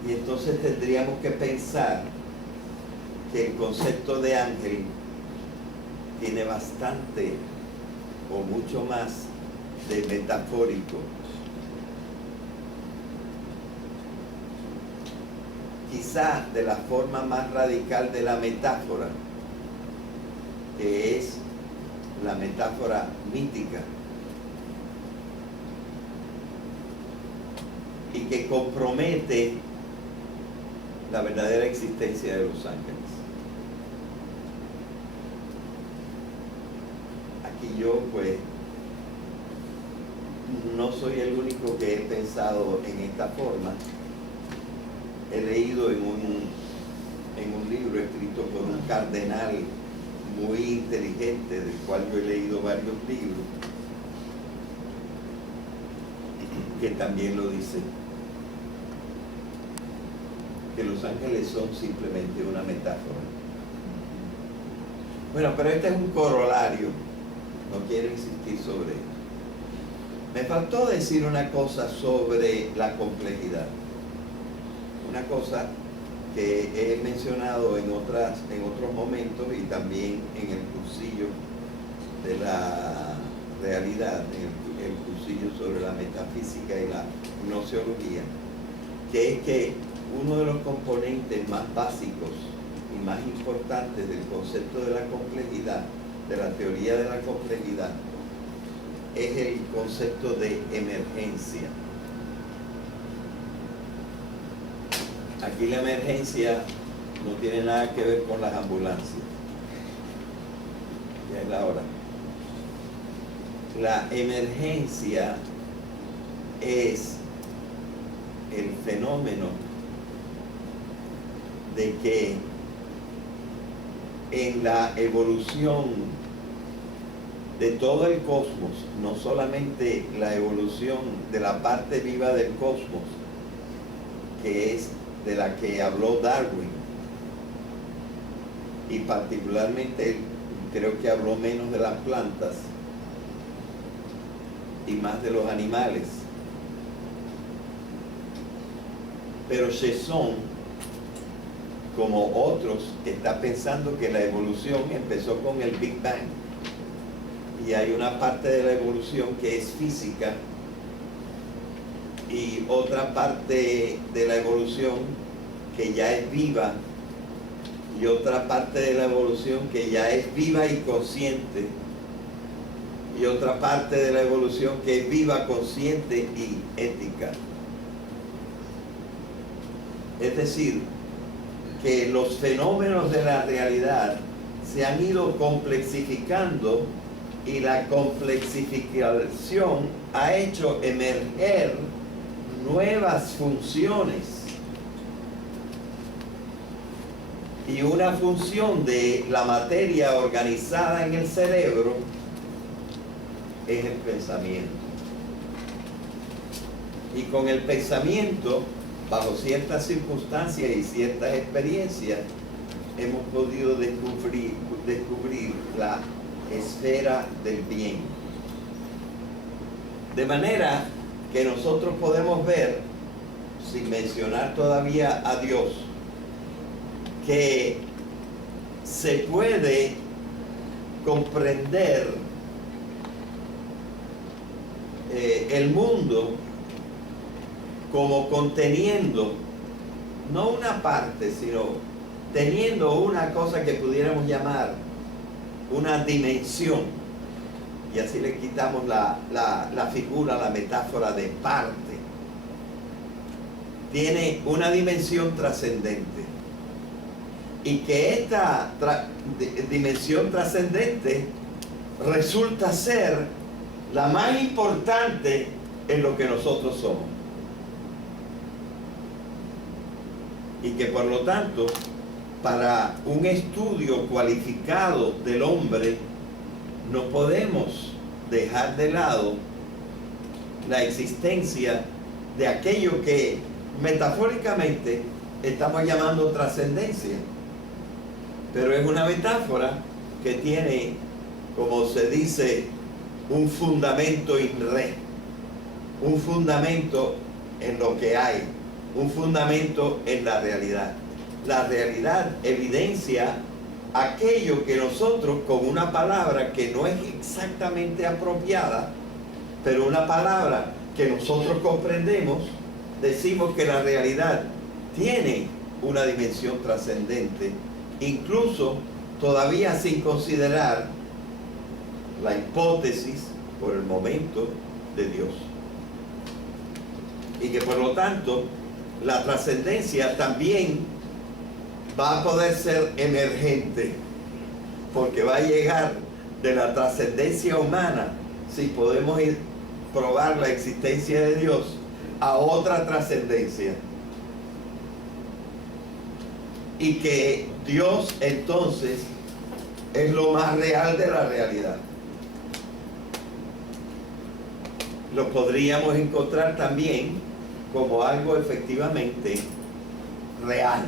Y entonces tendríamos que pensar que el concepto de ángel tiene bastante o mucho más de metafórico. Quizá de la forma más radical de la metáfora, que es la metáfora mítica, y que compromete la verdadera existencia de los ángeles. Aquí yo pues no soy el único que he pensado en esta forma. He leído en un libro escrito por un cardenal muy inteligente, del cual yo he leído varios libros, que también lo dice, que los ángeles son simplemente una metáfora. Bueno, pero este es un corolario, no quiero insistir sobre esto. Me faltó decir una cosa sobre la complejidad, una cosa que he mencionado en otros momentos y también en el cursillo de la realidad, en el cursillo sobre la metafísica y la gnoseología, que es que uno de los componentes más básicos y más importantes del concepto de la complejidad, de la teoría de la complejidad, es el concepto de emergencia. Aquí la emergencia no tiene nada que ver con las ambulancias. Ya es la hora. La emergencia es el fenómeno de que en la evolución de todo el cosmos, no solamente la evolución de la parte viva del cosmos, que es de la que habló Darwin, y particularmente creo que habló menos de las plantas y más de los animales. Pero Chesson, como otros, está pensando que la evolución empezó con el Big Bang, y hay una parte de la evolución que es física y otra parte de la evolución que ya es viva, y otra parte de la evolución que ya es viva y consciente, y otra parte de la evolución que es viva, consciente y ética. Es decir, que los fenómenos de la realidad se han ido complexificando, y la complexificación ha hecho emerger nuevas funciones. Y una función de la materia organizada en el cerebro es el pensamiento. Y con el pensamiento, bajo ciertas circunstancias y ciertas experiencias, hemos podido descubrir la esfera del bien. De manera que nosotros podemos ver, sin mencionar todavía a Dios, que se puede comprender el mundo como conteniendo, no una parte, sino teniendo una cosa que pudiéramos llamar una dimensión, y así le quitamos la figura, la metáfora de parte. Tiene una dimensión trascendente, y que esta dimensión trascendente resulta ser la más importante en lo que nosotros somos, y que por lo tanto, para un estudio cualificado del hombre, no podemos dejar de lado la existencia de aquello que metafóricamente estamos llamando trascendencia, pero es una metáfora que tiene, como se dice, un fundamento in re, un fundamento en lo que hay, un fundamento en la realidad. La realidad evidencia aquello que nosotros, con una palabra que no es exactamente apropiada, pero una palabra que nosotros comprendemos, decimos que la realidad tiene una dimensión trascendente, incluso todavía sin considerar la hipótesis por el momento de Dios. Y que por lo tanto la trascendencia también va a poder ser emergente, porque va a llegar de la trascendencia humana, si podemos probar la existencia de Dios, a otra trascendencia. Y que Dios entonces es lo más real de la realidad. Lo podríamos encontrar también como algo efectivamente real.